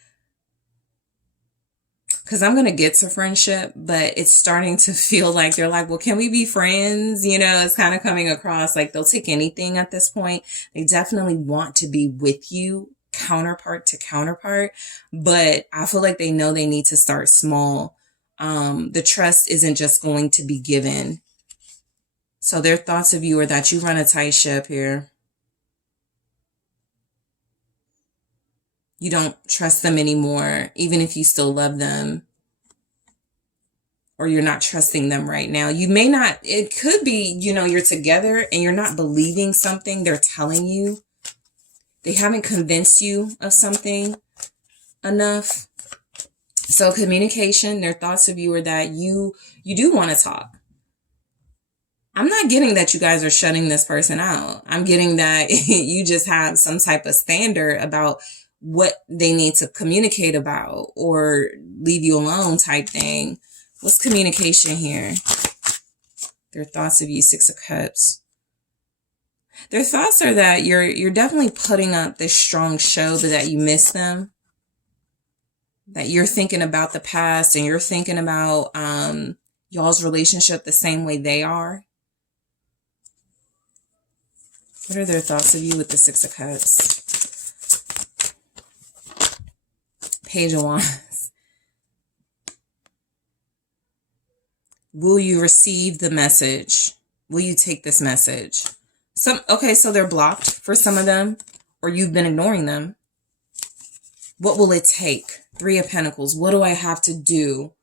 Because I'm going to get to friendship, but it's starting to feel like they're like, well, can we be friends? You know, it's kind of coming across like they'll take anything at this point. They definitely want to be with you, counterpart to counterpart. But I feel like they know they need to start small. The trust isn't just going to be given. So their thoughts of you are that you run a tight ship here. You don't trust them anymore, even if you still love them, or you're not trusting them right now. You may not, it could be, you know, you're together and you're not believing something they're telling you. They haven't convinced you of something enough. So communication, their thoughts of you are that you do want to talk. I'm not getting that you guys are shutting this person out. I'm getting that you just have some type of standard about what they need to communicate about or leave you alone type thing. What's communication here? Their thoughts of you, Six of Cups. Their thoughts are that you're definitely putting up this strong show, but that you miss them. That you're thinking about the past and you're thinking about y'all's relationship the same way they are. What are their thoughts of you with the Six of Cups? Page of Wands. Will you receive the message? Will you take this message? Okay, so they're blocked for some of them, or you've been ignoring them. What will it take? Three of Pentacles. What do I have to do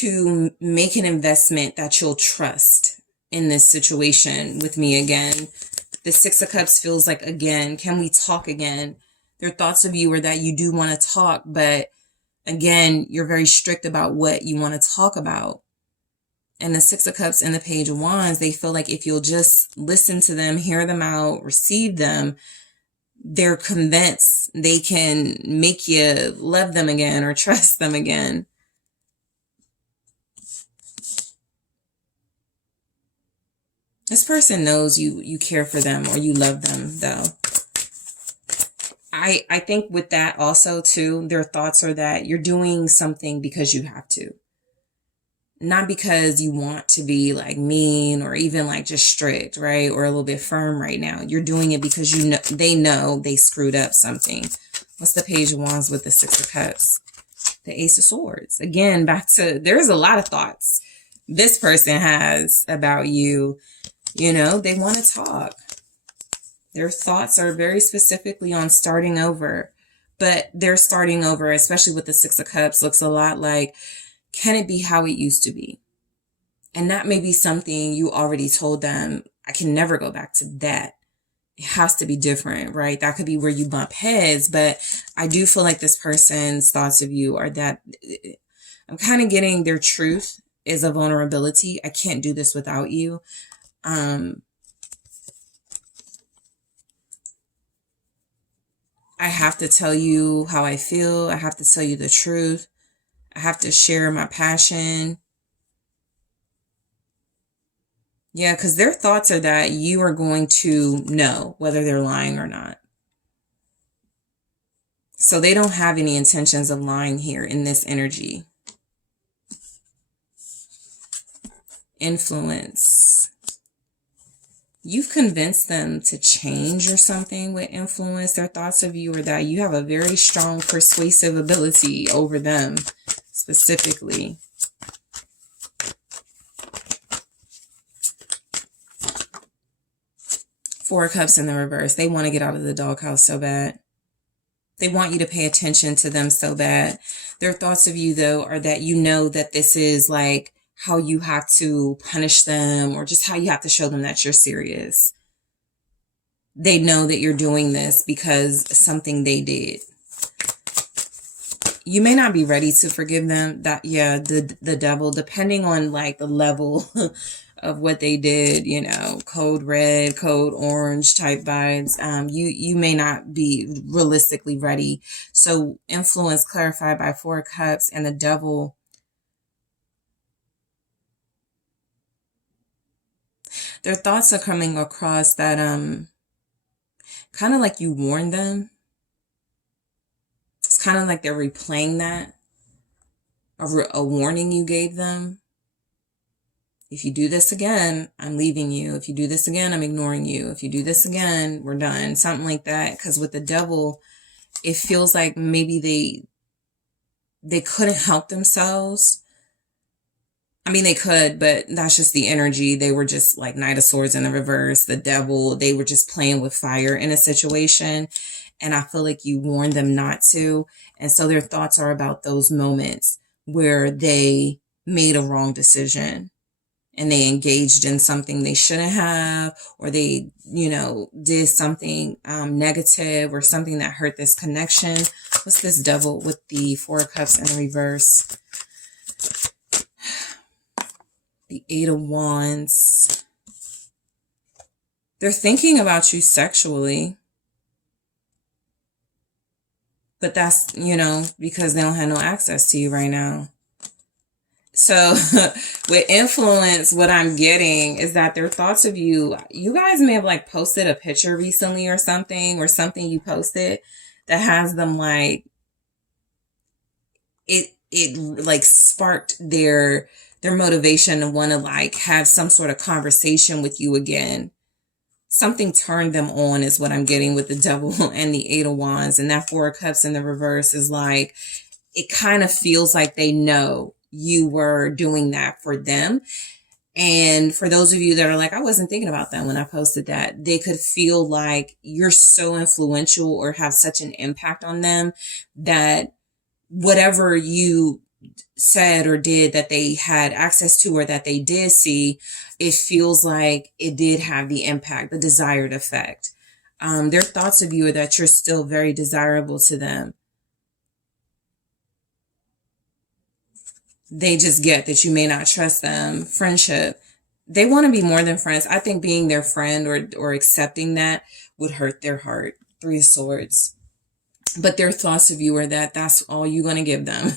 to make an investment that you'll trust in this situation with me again? The Six of Cups feels like, again, can we talk again? Their thoughts of you are that you do want to talk, but again, you're very strict about what you want to talk about. And the Six of Cups and the Page of Wands, they feel like if you'll just listen to them, hear them out, receive them, they're convinced they can make you love them again or trust them again. This person knows you care for them or you love them, though. I think with that also, too, their thoughts are that you're doing something because you have to. Not because you want to be like mean or even like just strict, right? Or a little bit firm right now. You're doing it because they know they screwed up something. What's the Page of Wands with the Six of Cups? The Ace of Swords. Again, back to, there's a lot of thoughts this person has about you. You know, they want to talk. Their thoughts are very specifically on starting over. But they're starting over, especially with the Six of Cups, looks a lot like, can it be how it used to be? And that may be something you already told them, I can never go back to that. It has to be different, right? That could be where you bump heads, but I do feel like this person's thoughts of you are that I'm kind of getting their truth is a vulnerability. I can't do this without you. I have to tell you how I feel. I have to tell you the truth. I have to share my passion. Yeah, because their thoughts are that you are going to know whether they're lying or not. So they don't have any intentions of lying here in this energy. Influence. You've convinced them to change or something with influence. Their thoughts of you are that you have a very strong persuasive ability over them specifically. Four of Cups in the reverse. They want to get out of the doghouse so bad. They want you to pay attention to them so bad. Their thoughts of you, though, are that you know that this is like how you have to punish them or just how you have to show them that you're serious. They know that you're doing this because something they did. You may not be ready to forgive them. That, yeah, the devil, depending on like the level of what they did, you know, code red, code orange type vibes. You may not be realistically ready. So influence clarified by Four of Cups and the devil. Their thoughts are coming across that kind of like you warned them. It's kind of like they're replaying that. A warning you gave them. If you do this again, I'm leaving you. If you do this again, I'm ignoring you. If you do this again, we're done. Something like that. Because with the devil, it feels like maybe they couldn't help themselves. I mean, they could, but that's just the energy. They were just like Knight of Swords in the reverse, the devil. They were just playing with fire in a situation. And I feel like you warned them not to. And so their thoughts are about those moments where they made a wrong decision and they engaged in something they shouldn't have, or they, you know, did something negative or something that hurt this connection. What's this devil with the Four of Cups in the reverse? The Eight of Wands. They're thinking about you sexually. But that's, you know, because they don't have no access to you right now. So with influence, what I'm getting is that their thoughts of you, you guys may have like posted a picture recently or something you posted that has them like, it like sparked their motivation to want to like have some sort of conversation with you again. Something turned them on is what I'm getting with the devil and the Eight of Wands. And that Four of Cups in the reverse is like, it kind of feels like they know you were doing that for them. And for those of you that are like, I wasn't thinking about that when I posted that, they could feel like you're so influential or have such an impact on them that whatever you said or did that they had access to or that they did see, it feels like it did have the impact, the desired effect. Their thoughts of you are that you're still very desirable to them. They just get that you may not trust them. Friendship. They want to be more than friends. I think being their friend or accepting that would hurt their heart. 3 of Swords. But their thoughts of you are that that's all you're going to give them.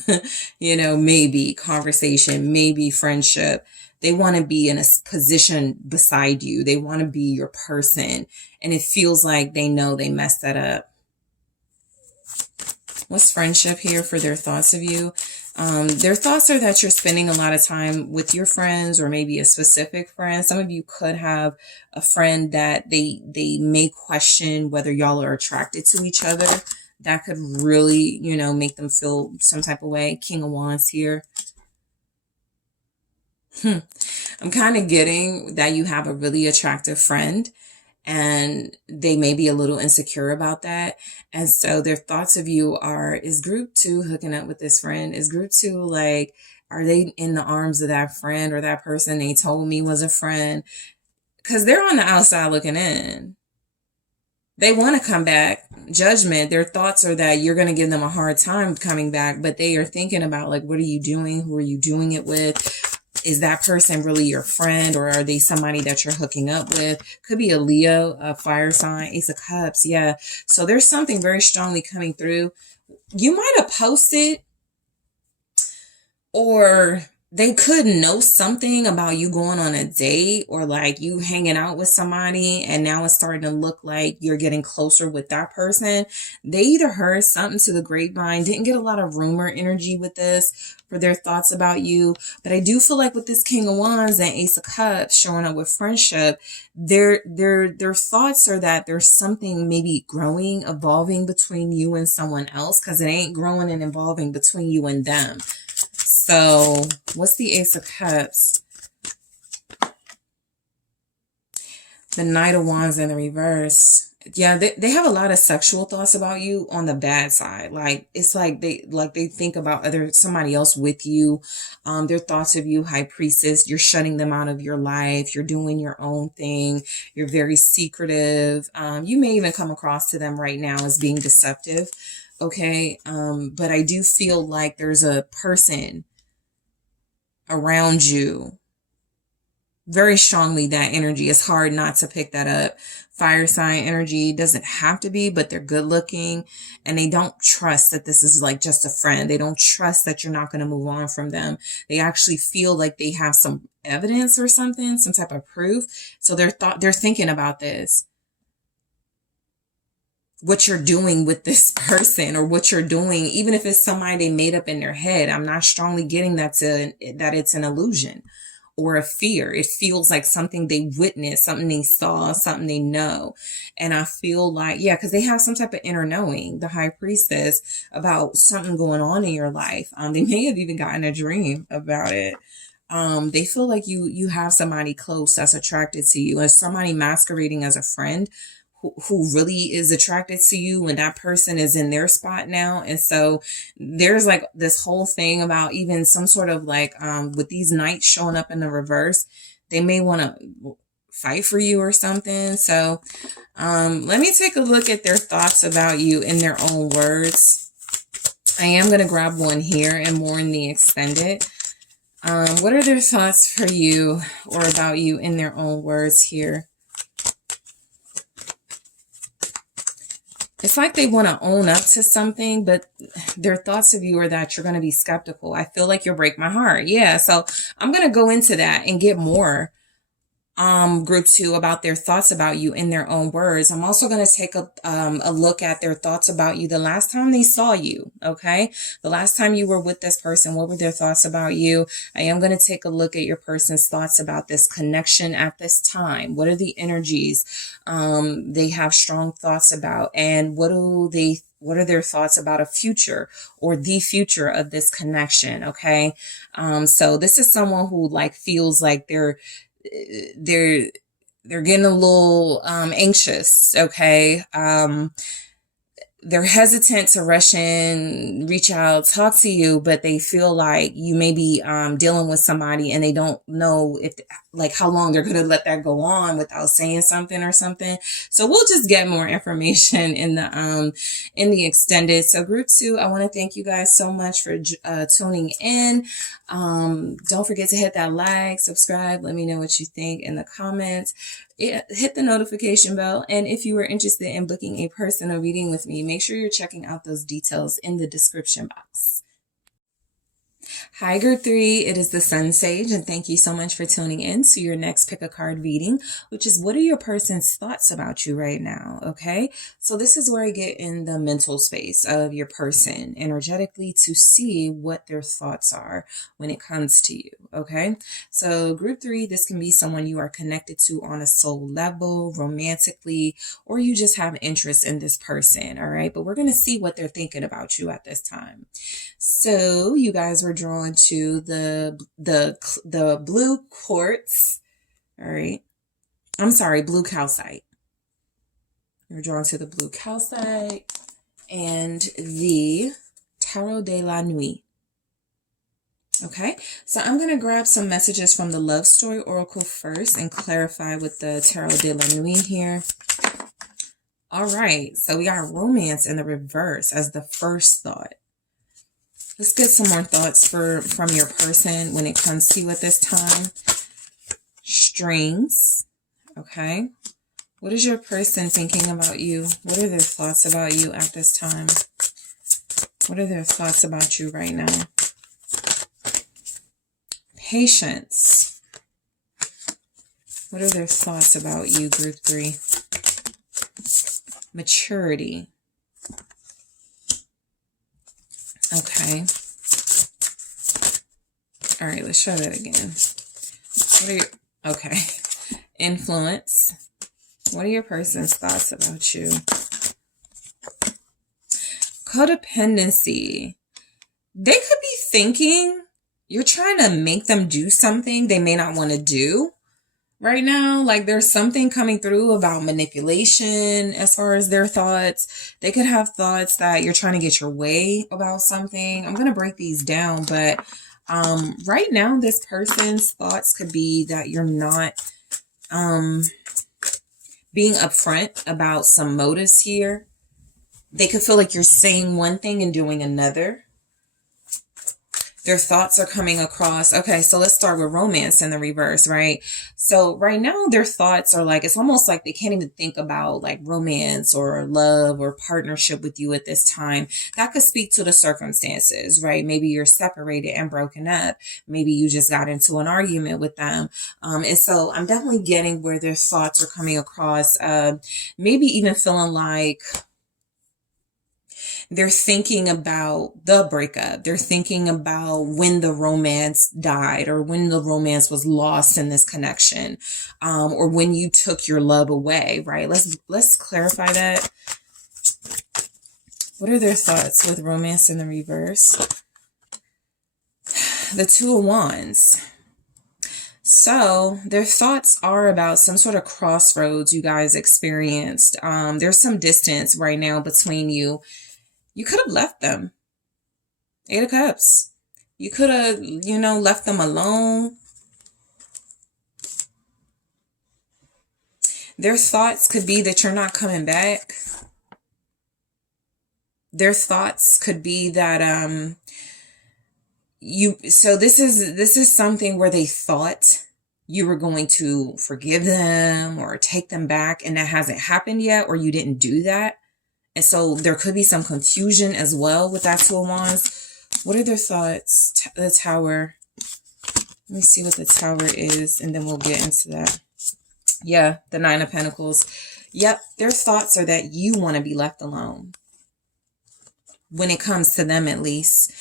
Maybe conversation, maybe friendship. They want to be in a position beside you. They want to be your person. And it feels like they know they messed that up. What's friendship here for their thoughts of you? Their thoughts are that you're spending a lot of time with your friends or maybe a specific friend. Some of you could have a friend that they may question whether y'all are attracted to each other. That could really, make them feel some type of way. King of Wands here. I'm kind of getting that you have a really attractive friend and they may be a little insecure about that. And so their thoughts of you are, is group 2 hooking up with this friend? Is group 2 like, are they in the arms of that friend or that person they told me was a friend? Because they're on the outside looking in. They want to come back. Judgment. Their thoughts are that you're going to give them a hard time coming back, but they are thinking about like, what are you doing? Who are you doing it with? Is that person really your friend or are they somebody that you're hooking up with? Could be a Leo, a fire sign, Ace of Cups. Yeah. So there's something very strongly coming through. You might have posted or they could know something about you going on a date or like you hanging out with somebody and now it's starting to look like you're getting closer with that person. They either heard something to the grapevine, didn't get a lot of rumor energy with this for their thoughts about you. But I do feel like with this King of Wands and Ace of Cups showing up with friendship, their thoughts are that there's something maybe growing, evolving between you and someone else because it ain't growing and evolving between you and them. So what's the Ace of Cups? The Knight of Wands in the reverse. Yeah, they have a lot of sexual thoughts about you on the bad side. Like it's like they think about somebody else with you. Their thoughts of you, High Priestess, you're shutting them out of your life. You're doing your own thing. You're very secretive. You may even come across to them right now as being deceptive. Okay. But I do feel like there's a person around you very strongly. That energy is hard not to pick that up. Fire sign energy doesn't have to be, but they're good looking and they don't trust that this is like just a friend. They don't trust that you're not going to move on from them. They actually feel like they have some evidence or something, some type of proof. So they're thinking about this. What you're doing with this person or what you're doing, even if it's somebody they made up in their head. I'm not strongly getting that it's an illusion or a fear. It feels like something they witnessed, something they saw, something they know. And I feel like, yeah, because they have some type of inner knowing, the High Priestess, about something going on in your life. They may have even gotten a dream about it. They feel like you have somebody close that's attracted to you, as somebody masquerading as a friend who really is attracted to you, and that person is in their spot now. And so there's like this whole thing about even some sort of like with these knights showing up in the reverse, they may want to fight for you or something. So let me take a look at their thoughts about you in their own words. I am going to grab one here and more in the extended. What are their thoughts for you or about you in their own words here? It's like they want to own up to something, but their thoughts of you are that you're going to be skeptical. I feel like you'll break my heart. Yeah, so I'm going to go into that and get more group 2 about their thoughts about you in their own words. I'm also going to take a look at their thoughts about you the last time they saw you. Okay. The last time you were with this person, what were their thoughts about you? I am going to take a look at your person's thoughts about this connection at this time. What are the energies they have strong thoughts about, and what do they what are their thoughts about a future or the future of this connection? Okay. So this is someone who like feels like they're getting a little anxious. Okay. They're hesitant to rush in, reach out, talk to you, but they feel like you may be dealing with somebody and they don't know if, like, how long they're going to let that go on without saying something or something. So we'll just get more information in the extended. So group 2, I want to thank you guys so much for tuning in. Don't forget to hit that like, subscribe. Let me know what you think in the comments. Hit the notification bell. And if you are interested in booking a personal reading with me, make sure you're checking out those details in the description box. Hi, Group 3. It is the SunSage, and thank you so much for tuning in to your next pick a card reading, which is what are your person's thoughts about you right now? Okay, so this is where I get in the mental space of your person energetically to see what their thoughts are when it comes to you. Okay, so Group 3, this can be someone you are connected to on a soul level, romantically, or you just have interest in this person. All right, but we're going to see what they're thinking about you at this time. So you guys were drawn to the blue quartz. All right. I'm sorry, blue calcite. You're drawn to the blue calcite and the Tarot de la Nuit. Okay, so I'm going to grab some messages from the Love Story Oracle first and clarify with the Tarot de la Nuit here. All right, so we got romance in the reverse as the first thought. Let's get some more thoughts from your person when it comes to you at this time. Strings. Okay. What is your person thinking about you? What are their thoughts about you at this time? What are their thoughts about you right now? Patience. What are their thoughts about you, Group 3? Maturity. Okay. All right, let's try that again. What are your, okay. Influence. What are your person's thoughts about you? Codependency. They could be thinking you're trying to make them do something they may not want to do right now. Like there's something coming through about manipulation as far as their thoughts. They could have thoughts that you're trying to get your way about something. I'm going to break these down, but right now this person's thoughts could be that you're not being upfront about some motives here. They could feel like you're saying one thing and doing another. Their thoughts are coming across. Okay, so let's start with romance in the reverse, right? So right now their thoughts are like, it's almost like they can't even think about like romance or love or partnership with you at this time. That could speak to the circumstances, right? Maybe you're separated and broken up. Maybe you just got into an argument with them. And so I'm definitely getting where their thoughts are coming across. Maybe even feeling like they're thinking about the breakup. They're thinking about when the romance died or when the romance was lost in this connection, or when you took your love away, right? Let's clarify that. What are their thoughts with romance in the reverse? The Two of Wands. So their thoughts are about some sort of crossroads you guys experienced. There's some distance right now between you. You could have left them. 8 of Cups. You could have, left them alone. Their thoughts could be that you're not coming back. Their thoughts could be that so this is something where they thought you were going to forgive them or take them back, and that hasn't happened yet, or you didn't do that. And so there could be some confusion as well with that Two of Wands. What are their thoughts? The Tower. Let me see what the Tower is, and then we'll get into that. Yeah, the Nine of Pentacles. Yep, their thoughts are that you want to be left alone. When it comes to them, at least.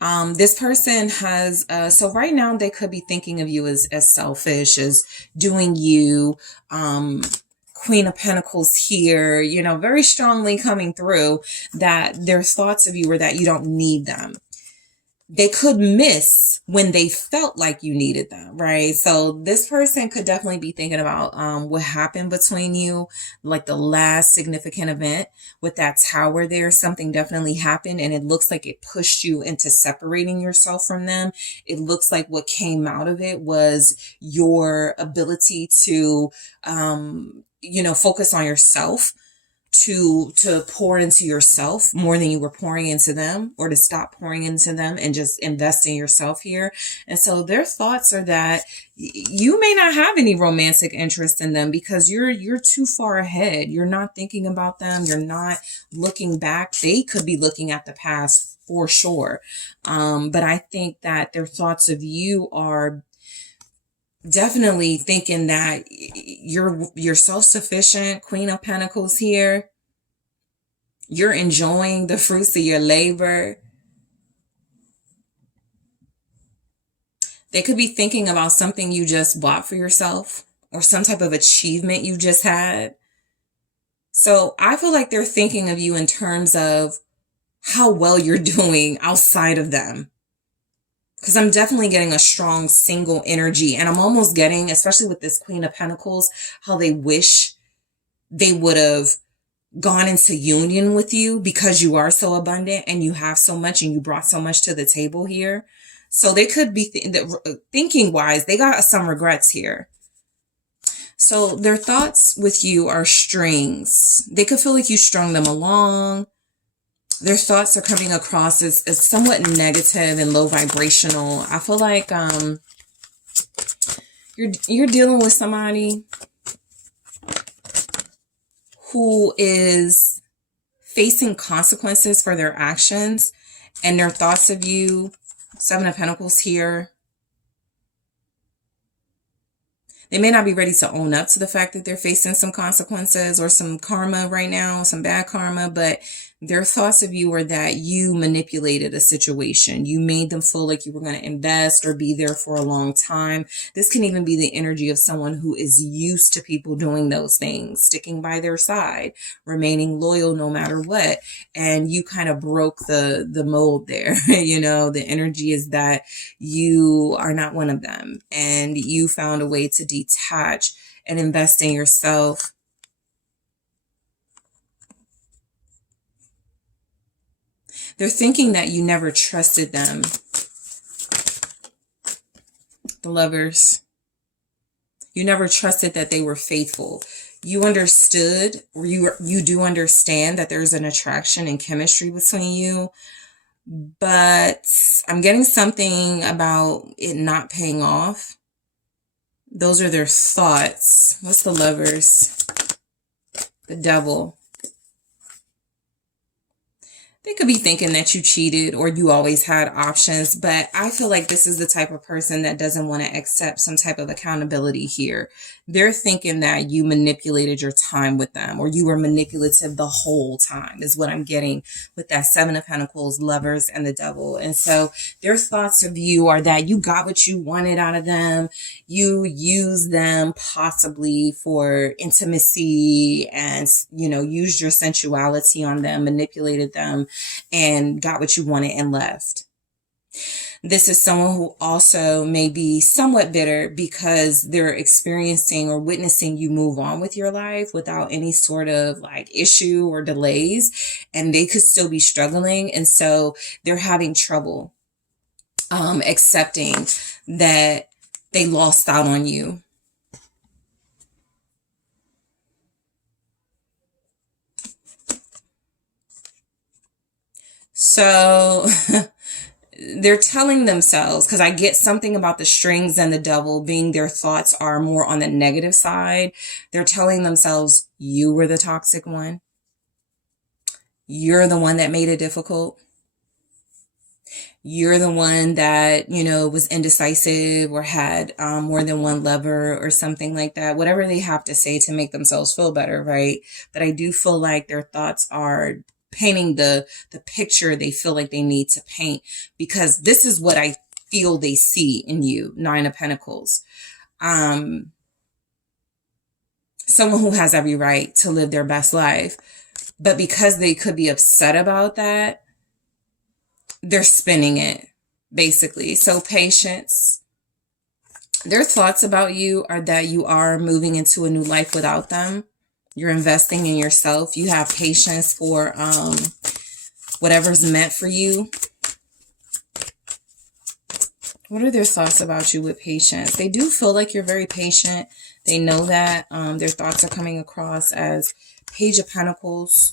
This person has, so right now they could be thinking of you as selfish, as doing you, Queen of Pentacles here, you know, very strongly coming through that their thoughts of you were that you don't need them. They could miss when they felt like you needed them, right? So this person could definitely be thinking about what happened between you, like the last significant event with that tower there. Something definitely happened and it looks like it pushed you into separating yourself from them. It looks like what came out of it was your ability to, you know, focus on yourself, to pour into yourself more than you were pouring into them, or to stop pouring into them and just invest in yourself here. And so their thoughts are that you may not have any romantic interest in them because you're too far ahead. You're not thinking about them. You're not looking back. They could be looking at the past for sure. But I think that their thoughts of you are definitely thinking that you're self-sufficient, Queen of Pentacles here. You're enjoying the fruits of your labor. They could be thinking about something you just bought for yourself or some type of achievement you just had. So I feel like they're thinking of you in terms of how well you're doing outside of them. Because I'm definitely getting a strong single energy. And I'm almost getting, especially with this Queen of Pentacles, how they wish they would have gone into union with you because you are so abundant and you have so much and you brought so much to the table here. So they could be thinking wise, they got some regrets here. So their thoughts with you are strings. They could feel like you strung them along. Their thoughts are coming across as somewhat negative and low vibrational. I feel like you're dealing with somebody who is facing consequences for their actions, and their thoughts of you, Seven of Pentacles here. They may not be ready to own up to the fact that they're facing some consequences or some karma right now, some bad karma, but their thoughts of you are that you manipulated a situation. You made them feel like you were going to invest or be there for a long time. This can even be the energy of someone who is used to people doing those things, sticking by their side, remaining loyal no matter what. And you kind of broke the mold there. You know, the energy is that you are not one of them and you found a way to detach and invest in yourself. They're thinking that you never trusted them. The Lovers. You never trusted that they were faithful. You understood, or you do understand that there's an attraction and chemistry between you. But I'm getting something about it not paying off. Those are their thoughts. What's the Lovers? The Devil. They could be thinking that you cheated or you always had options, but I feel like this is the type of person that doesn't want to accept some type of accountability here. They're thinking that you manipulated your time with them, or you were manipulative the whole time, is what I'm getting with that Seven of Pentacles, Lovers, and the Devil. And so their thoughts of you are that you got what you wanted out of them. You used them possibly for intimacy and, you know, used your sensuality on them, manipulated them, and got what you wanted and left. This is someone who also may be somewhat bitter because they're experiencing or witnessing you move on with your life without any sort of like issue or delays, and they could still be struggling. And so they're having trouble accepting that they lost out on you. So they're telling themselves, because I get something about the strings and the Devil being their thoughts are more on the negative side. They're telling themselves, you were the toxic one. You're the one that made it difficult. You're the one that, you know, was indecisive or had more than one lover or something like that. Whatever they have to say to make themselves feel better, right? But I do feel like their thoughts are painting the picture they feel like they need to paint, because this is what I feel they see in you. Nine of Pentacles. someone who has every right to live their best life. But because they could be upset about that, they're spinning it, basically. So patience. Their thoughts about you are that you are moving into a new life without them. You're investing in yourself. You have patience for whatever's meant for you. What are their thoughts about you with patience? They do feel like you're very patient. They know that. Their thoughts are coming across as Page of Pentacles.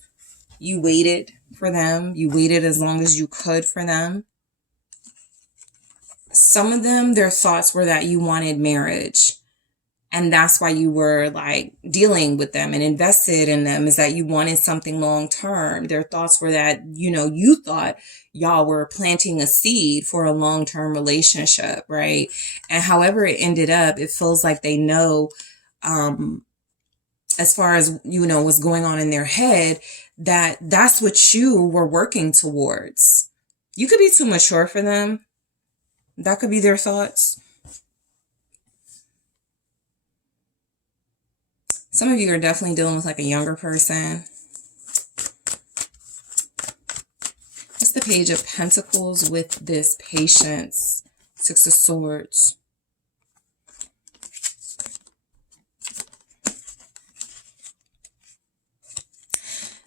You waited for them. You waited as long as you could for them. Some of them, their thoughts were that you wanted marriage. And that's why you were like dealing with them and invested in them, is that you wanted something long term. Their thoughts were that, you know, you thought y'all were planting a seed for a long-term relationship, right? And however it ended up, it feels like they know, as far as, you know, what's going on in their head, that that's what you were working towards. You could be too mature for them. That could be their thoughts. Some of you are definitely dealing with like a younger person. What's the Page of Pentacles with this patience? Six of Swords.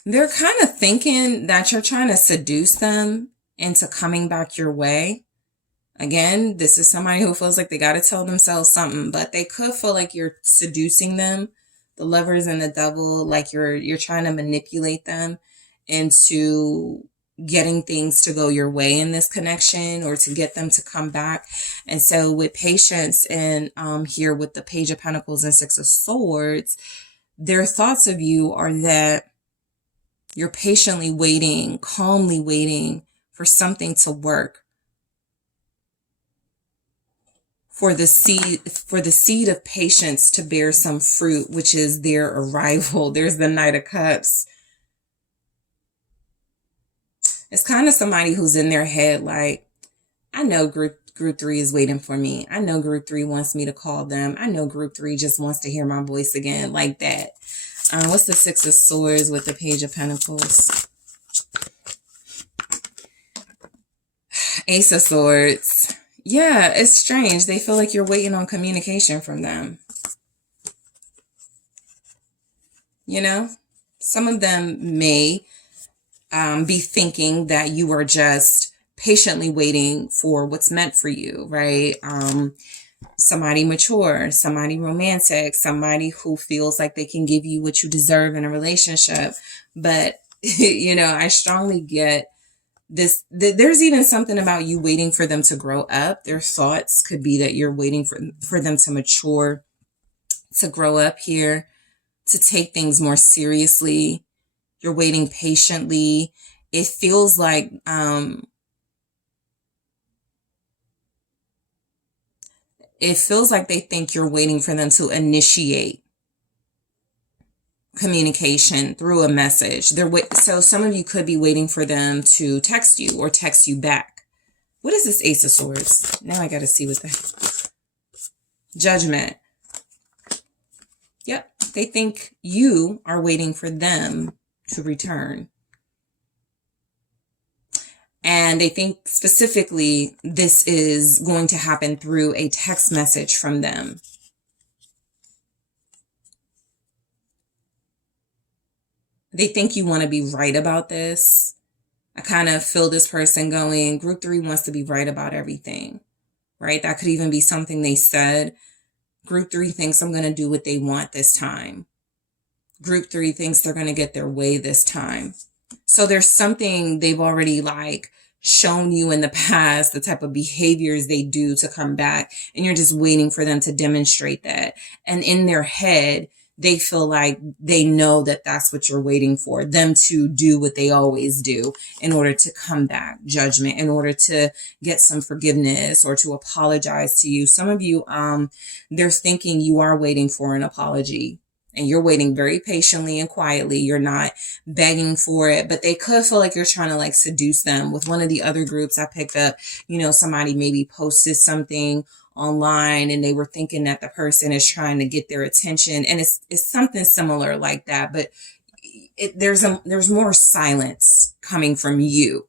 They're kind of thinking that you're trying to seduce them into coming back your way. Again, this is somebody who feels like they got to tell themselves something, but they could feel like you're seducing them. The Lovers and the Devil, like you're trying to manipulate them into getting things to go your way in this connection, or to get them to come back. And so with patience and here with the Page of Pentacles and Six of Swords, their thoughts of you are that you're patiently waiting, calmly waiting for something to work. For the seed of patience to bear some fruit, which is their arrival. There's the Knight of Cups. It's kind of somebody who's in their head like, I know group 3 is waiting for me. I know group 3 wants me to call them. I know group 3 just wants to hear my voice again, like that. What's the Six of Swords with the Page of Pentacles? Ace of Swords. Yeah, it's strange. They feel like you're waiting on communication from them. You know, some of them may be thinking that you are just patiently waiting for what's meant for you, right? Somebody mature, somebody romantic, somebody who feels like they can give you what you deserve in a relationship. But, you know, I strongly get this. There's even something about you waiting for them to grow up. Their thoughts could be that you're waiting for them to mature, to grow up here, to take things more seriously. You're waiting patiently. It feels like, they think you're waiting for them to initiate communication through a message. So some of you could be waiting for them to text you or text you back. What is this Ace of Swords? Now I got to see what the Judgment. Yep. They think you are waiting for them to return. And they think specifically this is going to happen through a text message from them. They think you want to be right about this. I kind of feel this person going, group 3 wants to be right about everything, right? That could even be something they said. Group 3 thinks I'm going to do what they want this time. Group 3 thinks they're going to get their way this time. So there's something they've already like shown you in the past, the type of behaviors they do to come back, and you're just waiting for them to demonstrate that. And in their head, they feel like they know that that's what you're waiting for, them to do what they always do in order to come back, Judgment, in order to get some forgiveness or to apologize to you. Some of you, they're thinking you are waiting for an apology. And you're waiting very patiently and quietly. You're not begging for it, but they could feel like you're trying to like seduce them. With one of the other groups I picked up, you know, somebody maybe posted something online and they were thinking that the person is trying to get their attention. And it's something similar like that, but there's more silence coming from you,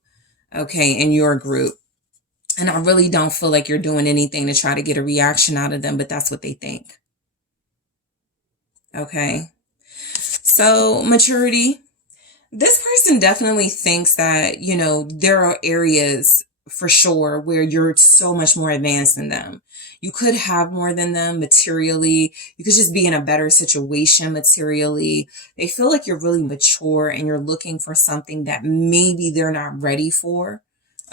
okay, in your group. And I really don't feel like you're doing anything to try to get a reaction out of them, but that's what they think. Okay. So maturity. This person definitely thinks that, you know, there are areas for sure where you're so much more advanced than them. You could have more than them materially. You could just be in a better situation materially. They feel like you're really mature and you're looking for something that maybe they're not ready for.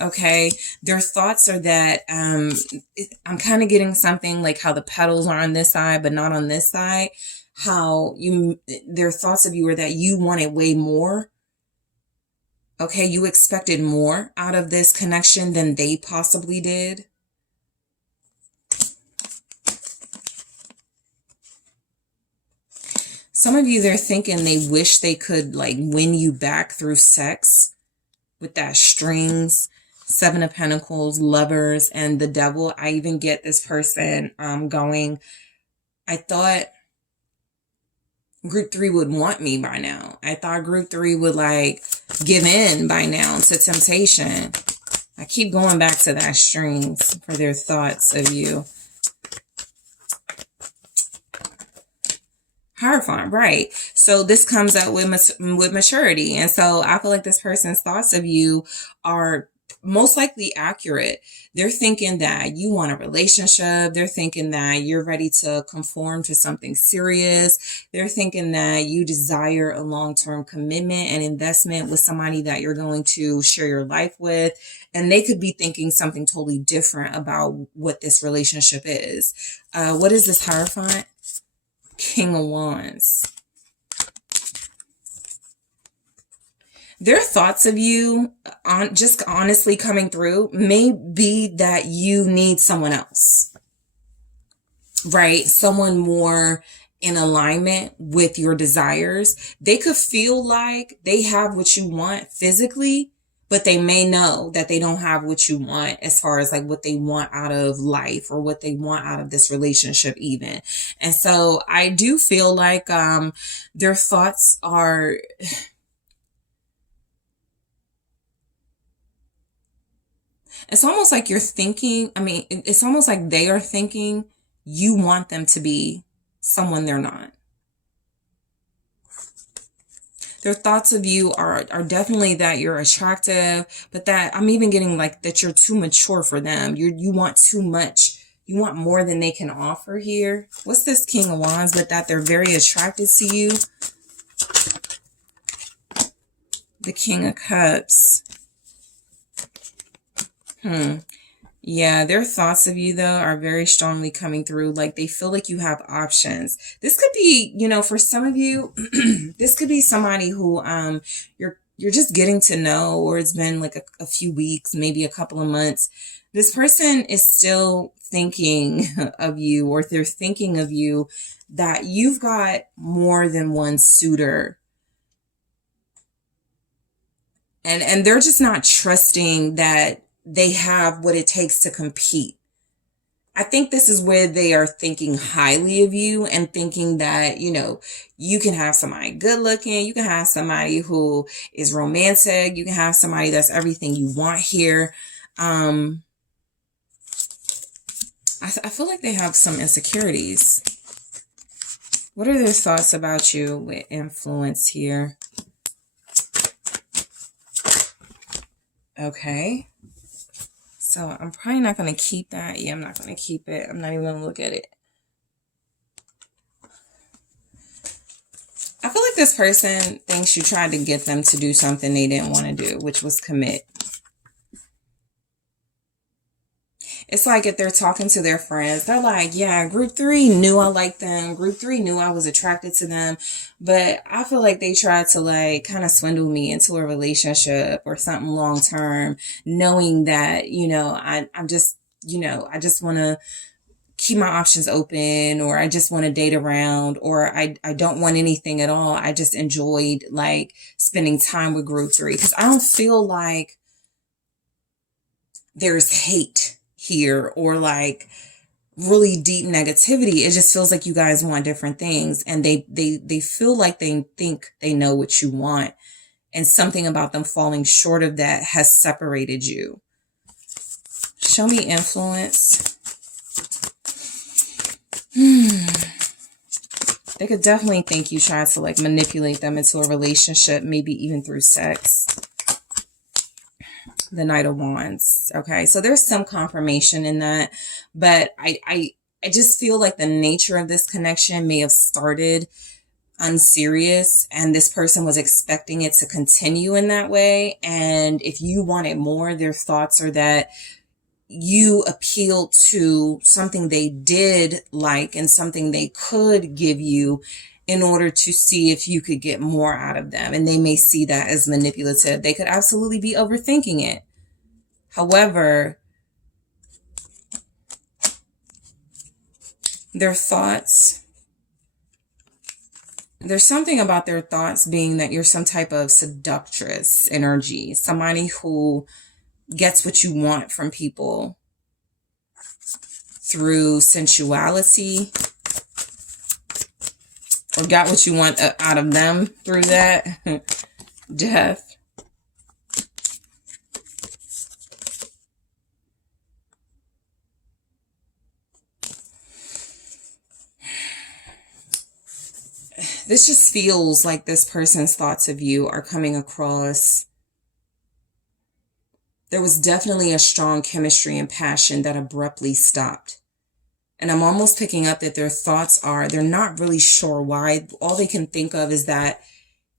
Okay. Their thoughts are that, I'm kind of getting something like how the petals are on this side, but not on this side. Their thoughts of you are that you wanted way more. Okay. You expected more out of this connection than they possibly did. Some of you, they're thinking they wish they could like win you back through sex with that strings, 7 of Pentacles, Lovers, and the Devil. I even get this person going, I thought group 3 would want me by now. I thought group 3 would like give in by now to temptation. I keep going back to that strings for their thoughts of you. Hierophant, right? So this comes out with maturity. And so I feel like this person's thoughts of you are most likely accurate. They're thinking that you want a relationship. They're thinking that you're ready to conform to something serious. They're thinking that you desire a long-term commitment and investment with somebody that you're going to share your life with. And they could be thinking something totally different about what this relationship is. What is this Hierophant? King of Wands. Their thoughts of you, just honestly coming through, may be that you need someone else, right? Someone more in alignment with your desires. They could feel like they have what you want physically, but they may know that they don't have what you want as far as like what they want out of life or what they want out of this relationship even. And so I do feel like their thoughts are... It's almost like you're thinking, it's almost like they are thinking you want them to be someone they're not. Their thoughts of you are definitely that you're attractive, but that I'm even getting like that you're too mature for them. You want too much. You want more than they can offer here. What's this King of Wands? But that they're very attracted to you. The King of Cups. Yeah, their thoughts of you, though, are very strongly coming through. Like, they feel like you have options. This could be, you know, for some of you, this could be somebody who you're just getting to know, or it's been like a few weeks, maybe a couple of months. This person is still thinking of you, or they're thinking of you that you've got more than one suitor. And they're just not trusting that they have what it takes to compete. I think this is where they are thinking highly of you and thinking that, you know, you can have somebody good looking. You can have somebody who is romantic. You can have somebody that's everything you want here. I feel like they have some insecurities. What are their thoughts about you with influence here? Okay. So I'm probably not going to keep that. Yeah, I'm not going to keep it. I'm not even going to look at it. I feel like this person thinks you tried to get them to do something they didn't want to do, which was commit. It's like if they're talking to their friends, they're like, yeah, group 3 knew I liked them. Group 3 knew I was attracted to them. But I feel like they tried to like kind of swindle me into a relationship or something long term, knowing that, you know, I'm just, you know, I just want to keep my options open, or I just want to date around, or I don't want anything at all. I just enjoyed like spending time with group 3, because I don't feel like there's hate here, or like really deep negativity. It just feels like you guys want different things, and they feel like they think they know what you want, and something about them falling short of that has separated you. Show me influence. They could definitely think you tried to like manipulate them into a relationship, maybe even through sex. The Knight of Wands. Okay, so there's some confirmation in that, but I just feel like the nature of this connection may have started unserious, and this person was expecting it to continue in that way. And if you wanted more, their thoughts are that you appealed to something they did like and something they could give you in order to see if you could get more out of them. And they may see that as manipulative. They could absolutely be overthinking it. However, their thoughts, there's something about their thoughts being that you're some type of seductress energy, somebody who gets what you want from people through sensuality, or got what you want out of them through that. Death. This just feels like this person's thoughts of you are coming across. There was definitely a strong chemistry and passion that abruptly stopped. And I'm almost picking up that their thoughts are, they're not really sure why. All they can think of is that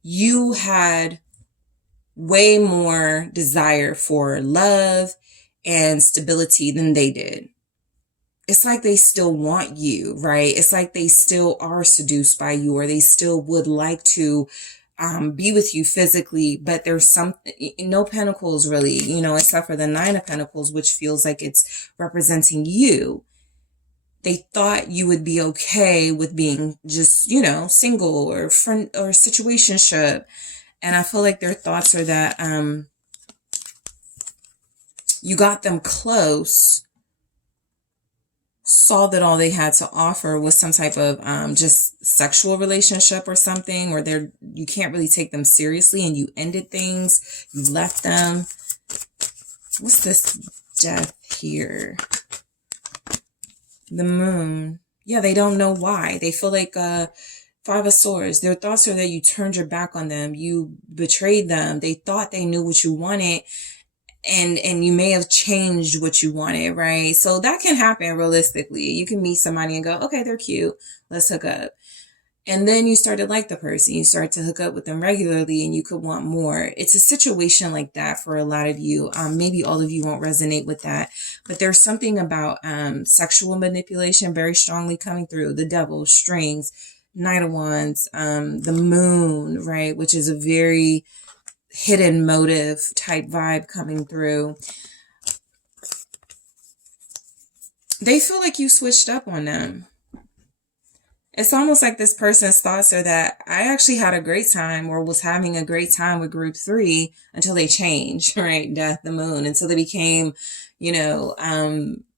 you had way more desire for love and stability than they did. It's like they still want you, right? It's like they still are seduced by you, or they still would like to be with you physically, but there's no pentacles really, except for the Nine of Pentacles, which feels like it's representing you. They thought you would be okay with being just, single or friend or situationship. And I feel like their thoughts are that you got them close, saw that all they had to offer was some type of just sexual relationship or something, or you can't really take them seriously, and you ended things, you left them. What's this Death here? The Moon. Yeah, they don't know why. They feel like Five of Swords. Their thoughts are that you turned your back on them. You betrayed them. They thought they knew what you wanted, and you may have changed what you wanted, right? So that can happen realistically. You can meet somebody and go, okay, they're cute, let's hook up. And then you start to like the person. You start to hook up with them regularly, and you could want more. It's a situation like that for a lot of you. Maybe all of you won't resonate with that, but there's something about sexual manipulation very strongly coming through. The Devil, strings, Knight of Wands, the Moon, right? Which is a very hidden motive type vibe coming through. They feel like you switched up on them. It's almost like this person's thoughts are that I actually had a great time, or was having a great time with group 3 until they changed, right? Death, the Moon. And so they became,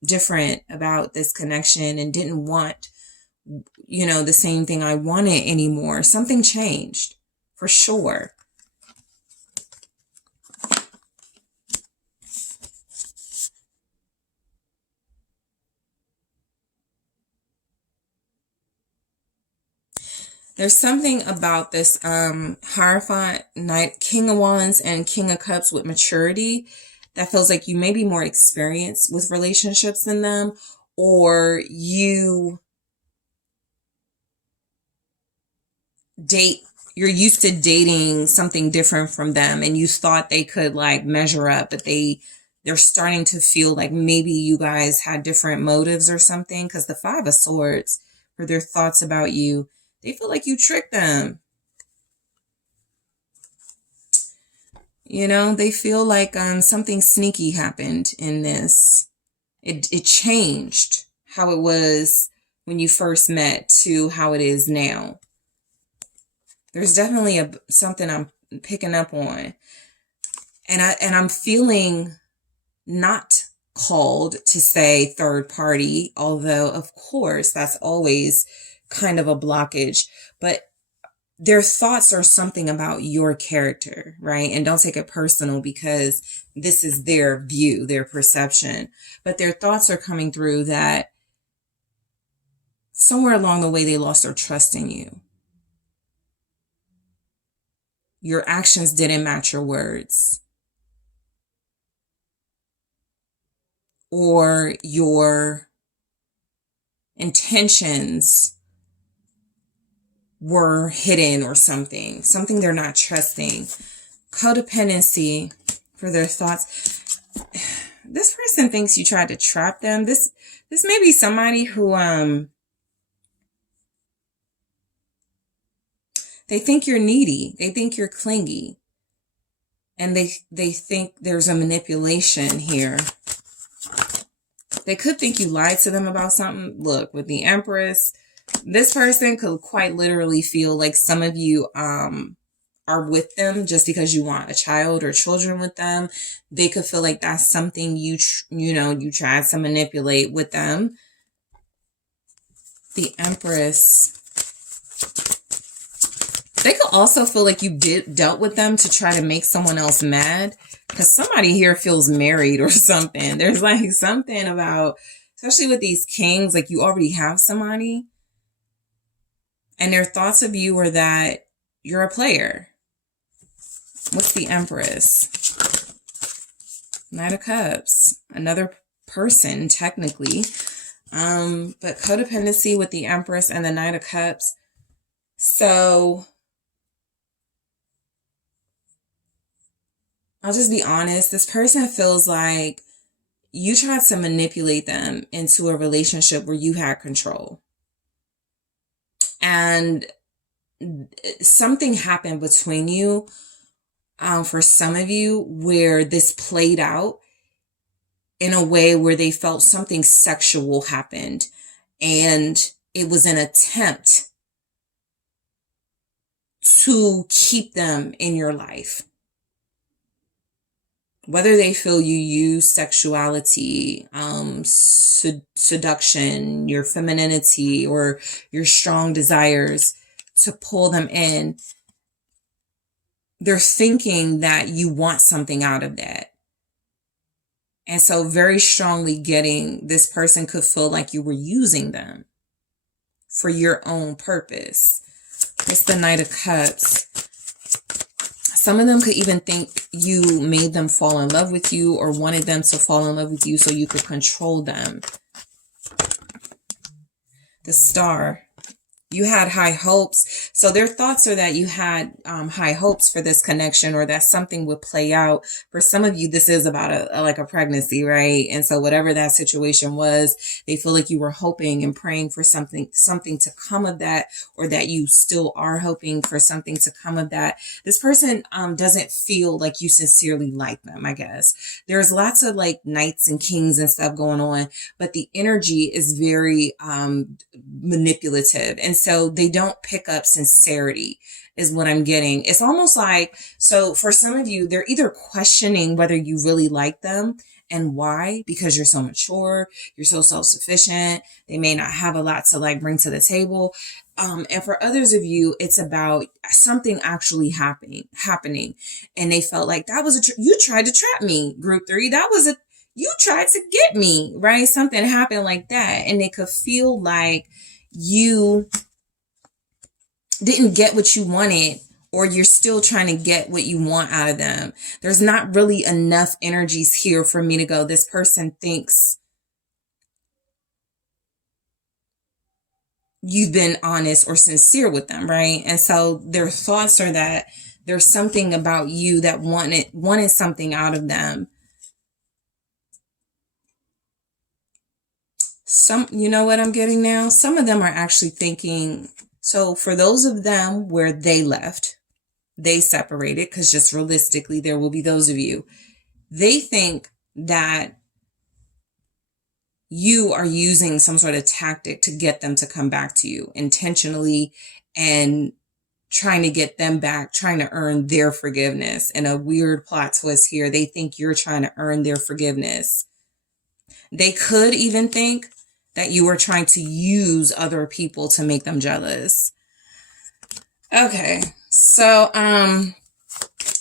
different about this connection and didn't want, the same thing I wanted anymore. Something changed for sure. There's something about this Hierophant, Knight, King of Wands, and King of Cups with maturity that feels like you may be more experienced with relationships than them, or you're used to dating something different from them, and you thought they could like measure up, but they're starting to feel like maybe you guys had different motives or something, because the Five of Swords, for their thoughts about you, they feel like you tricked them. They feel like something sneaky happened in this. It changed how it was when you first met to how it is now. There's definitely something I'm picking up on. And I'm feeling not called to say third party, although of course that's always kind of a blockage, but their thoughts are something about your character, right? And don't take it personal because this is their view, their perception, but their thoughts are coming through that somewhere along the way they lost their trust in you. Your actions didn't match your words. Or your intentions were hidden or something they're not trusting. Codependency for their thoughts. This person thinks you tried to trap them. This may be somebody who they think you're needy. They think you're clingy. And they think there's a manipulation here. They could think you lied to them about something. Look, with the Empress, this person could quite literally feel like some of you are with them just because you want a child or children with them. They could feel like that's something you tried to manipulate with them. The Empress. They could also feel like you dealt with them to try to make someone else mad. Because somebody here feels married or something. There's like something about, especially with these kings, like you already have somebody. And their thoughts of you are that you're a player. What's the Empress? Knight of Cups. Another person, technically. But codependency with the Empress and the Knight of Cups. So I'll just be honest. This person feels like you tried to manipulate them into a relationship where you had control. And something happened between you, for some of you, where this played out in a way where they felt something sexual happened. And it was an attempt to keep them in your life. Whether they feel you use sexuality, seduction, your femininity, or your strong desires to pull them in, they're thinking that you want something out of that. And so very strongly this person could feel like you were using them for your own purpose. It's the Knight of Cups. Some of them could even think you made them fall in love with you or wanted them to fall in love with you so you could control them. The Star. You had high hopes. So their thoughts are that you had high hopes for this connection, or that something would play out. For some of you, this is about a pregnancy, right? And so whatever that situation was, they feel like you were hoping and praying for something to come of that, or that you still are hoping for something to come of that. This person doesn't feel like you sincerely like them, I guess. There's lots of like knights and kings and stuff going on, but the energy is very manipulative. And so they don't pick up sincerity is what I'm getting. It's almost like, so for some of you, they're either questioning whether you really like them and why, because you're so mature, you're so self-sufficient. They may not have a lot to like bring to the table. And for others of you, it's about something actually happening. And they felt like that was you tried to trap me, group 3. You tried to get me, right? Something happened like that. And they could feel like you didn't get what you wanted, or you're still trying to get what you want out of them. There's not really enough energies here for me to go, this person thinks you've been honest or sincere with them, right? And so their thoughts are that there's something about you that wanted something out of them. You know what I'm getting now? Some of them are actually thinking, so for those of them where they left, they separated, because just realistically, there will be those of you, they think that you are using some sort of tactic to get them to come back to you intentionally and trying to get them back, trying to earn their forgiveness. And a weird plot twist here. They think you're trying to earn their forgiveness. They could even think that you are trying to use other people to make them jealous. Okay, so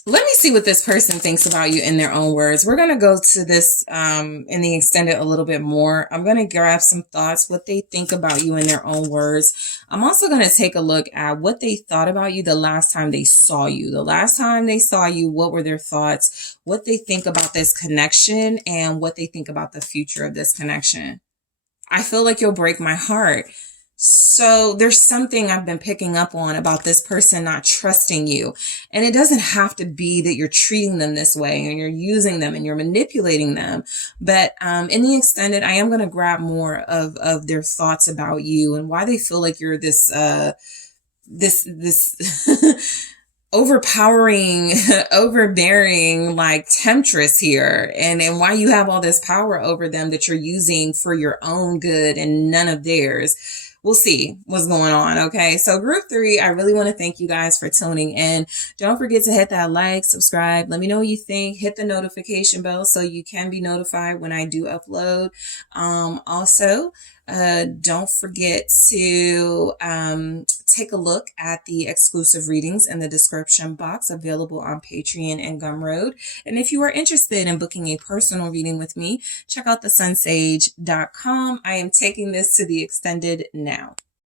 let me see what this person thinks about you in their own words. We're going to go to this in the extended a little bit more. I'm going to grab some thoughts, what they think about you in their own words. I'm also going to take a look at what they thought about you the last time they saw you. The last time they saw you, what were their thoughts, what they think about this connection, and what they think about the future of this connection. I feel like you'll break my heart. So there's something I've been picking up on about this person not trusting you. And it doesn't have to be that you're treating them this way and you're using them and you're manipulating them. But in the extended, I am going to grab more of their thoughts about you and why they feel like you're this overpowering, overbearing, like temptress here, and why you have all this power over them that you're using for your own good and none of theirs. We'll see what's going on. Okay. So group 3, I really want to thank you guys for tuning in. Don't forget to hit that like, subscribe. Let me know what you think. Hit the notification bell so you can be notified when I do upload. Also, don't forget to take a look at the exclusive readings in the description box available on Patreon and Gumroad. And if you are interested in booking a personal reading with me, check out TheSunSage.com. I am taking this to the extended now.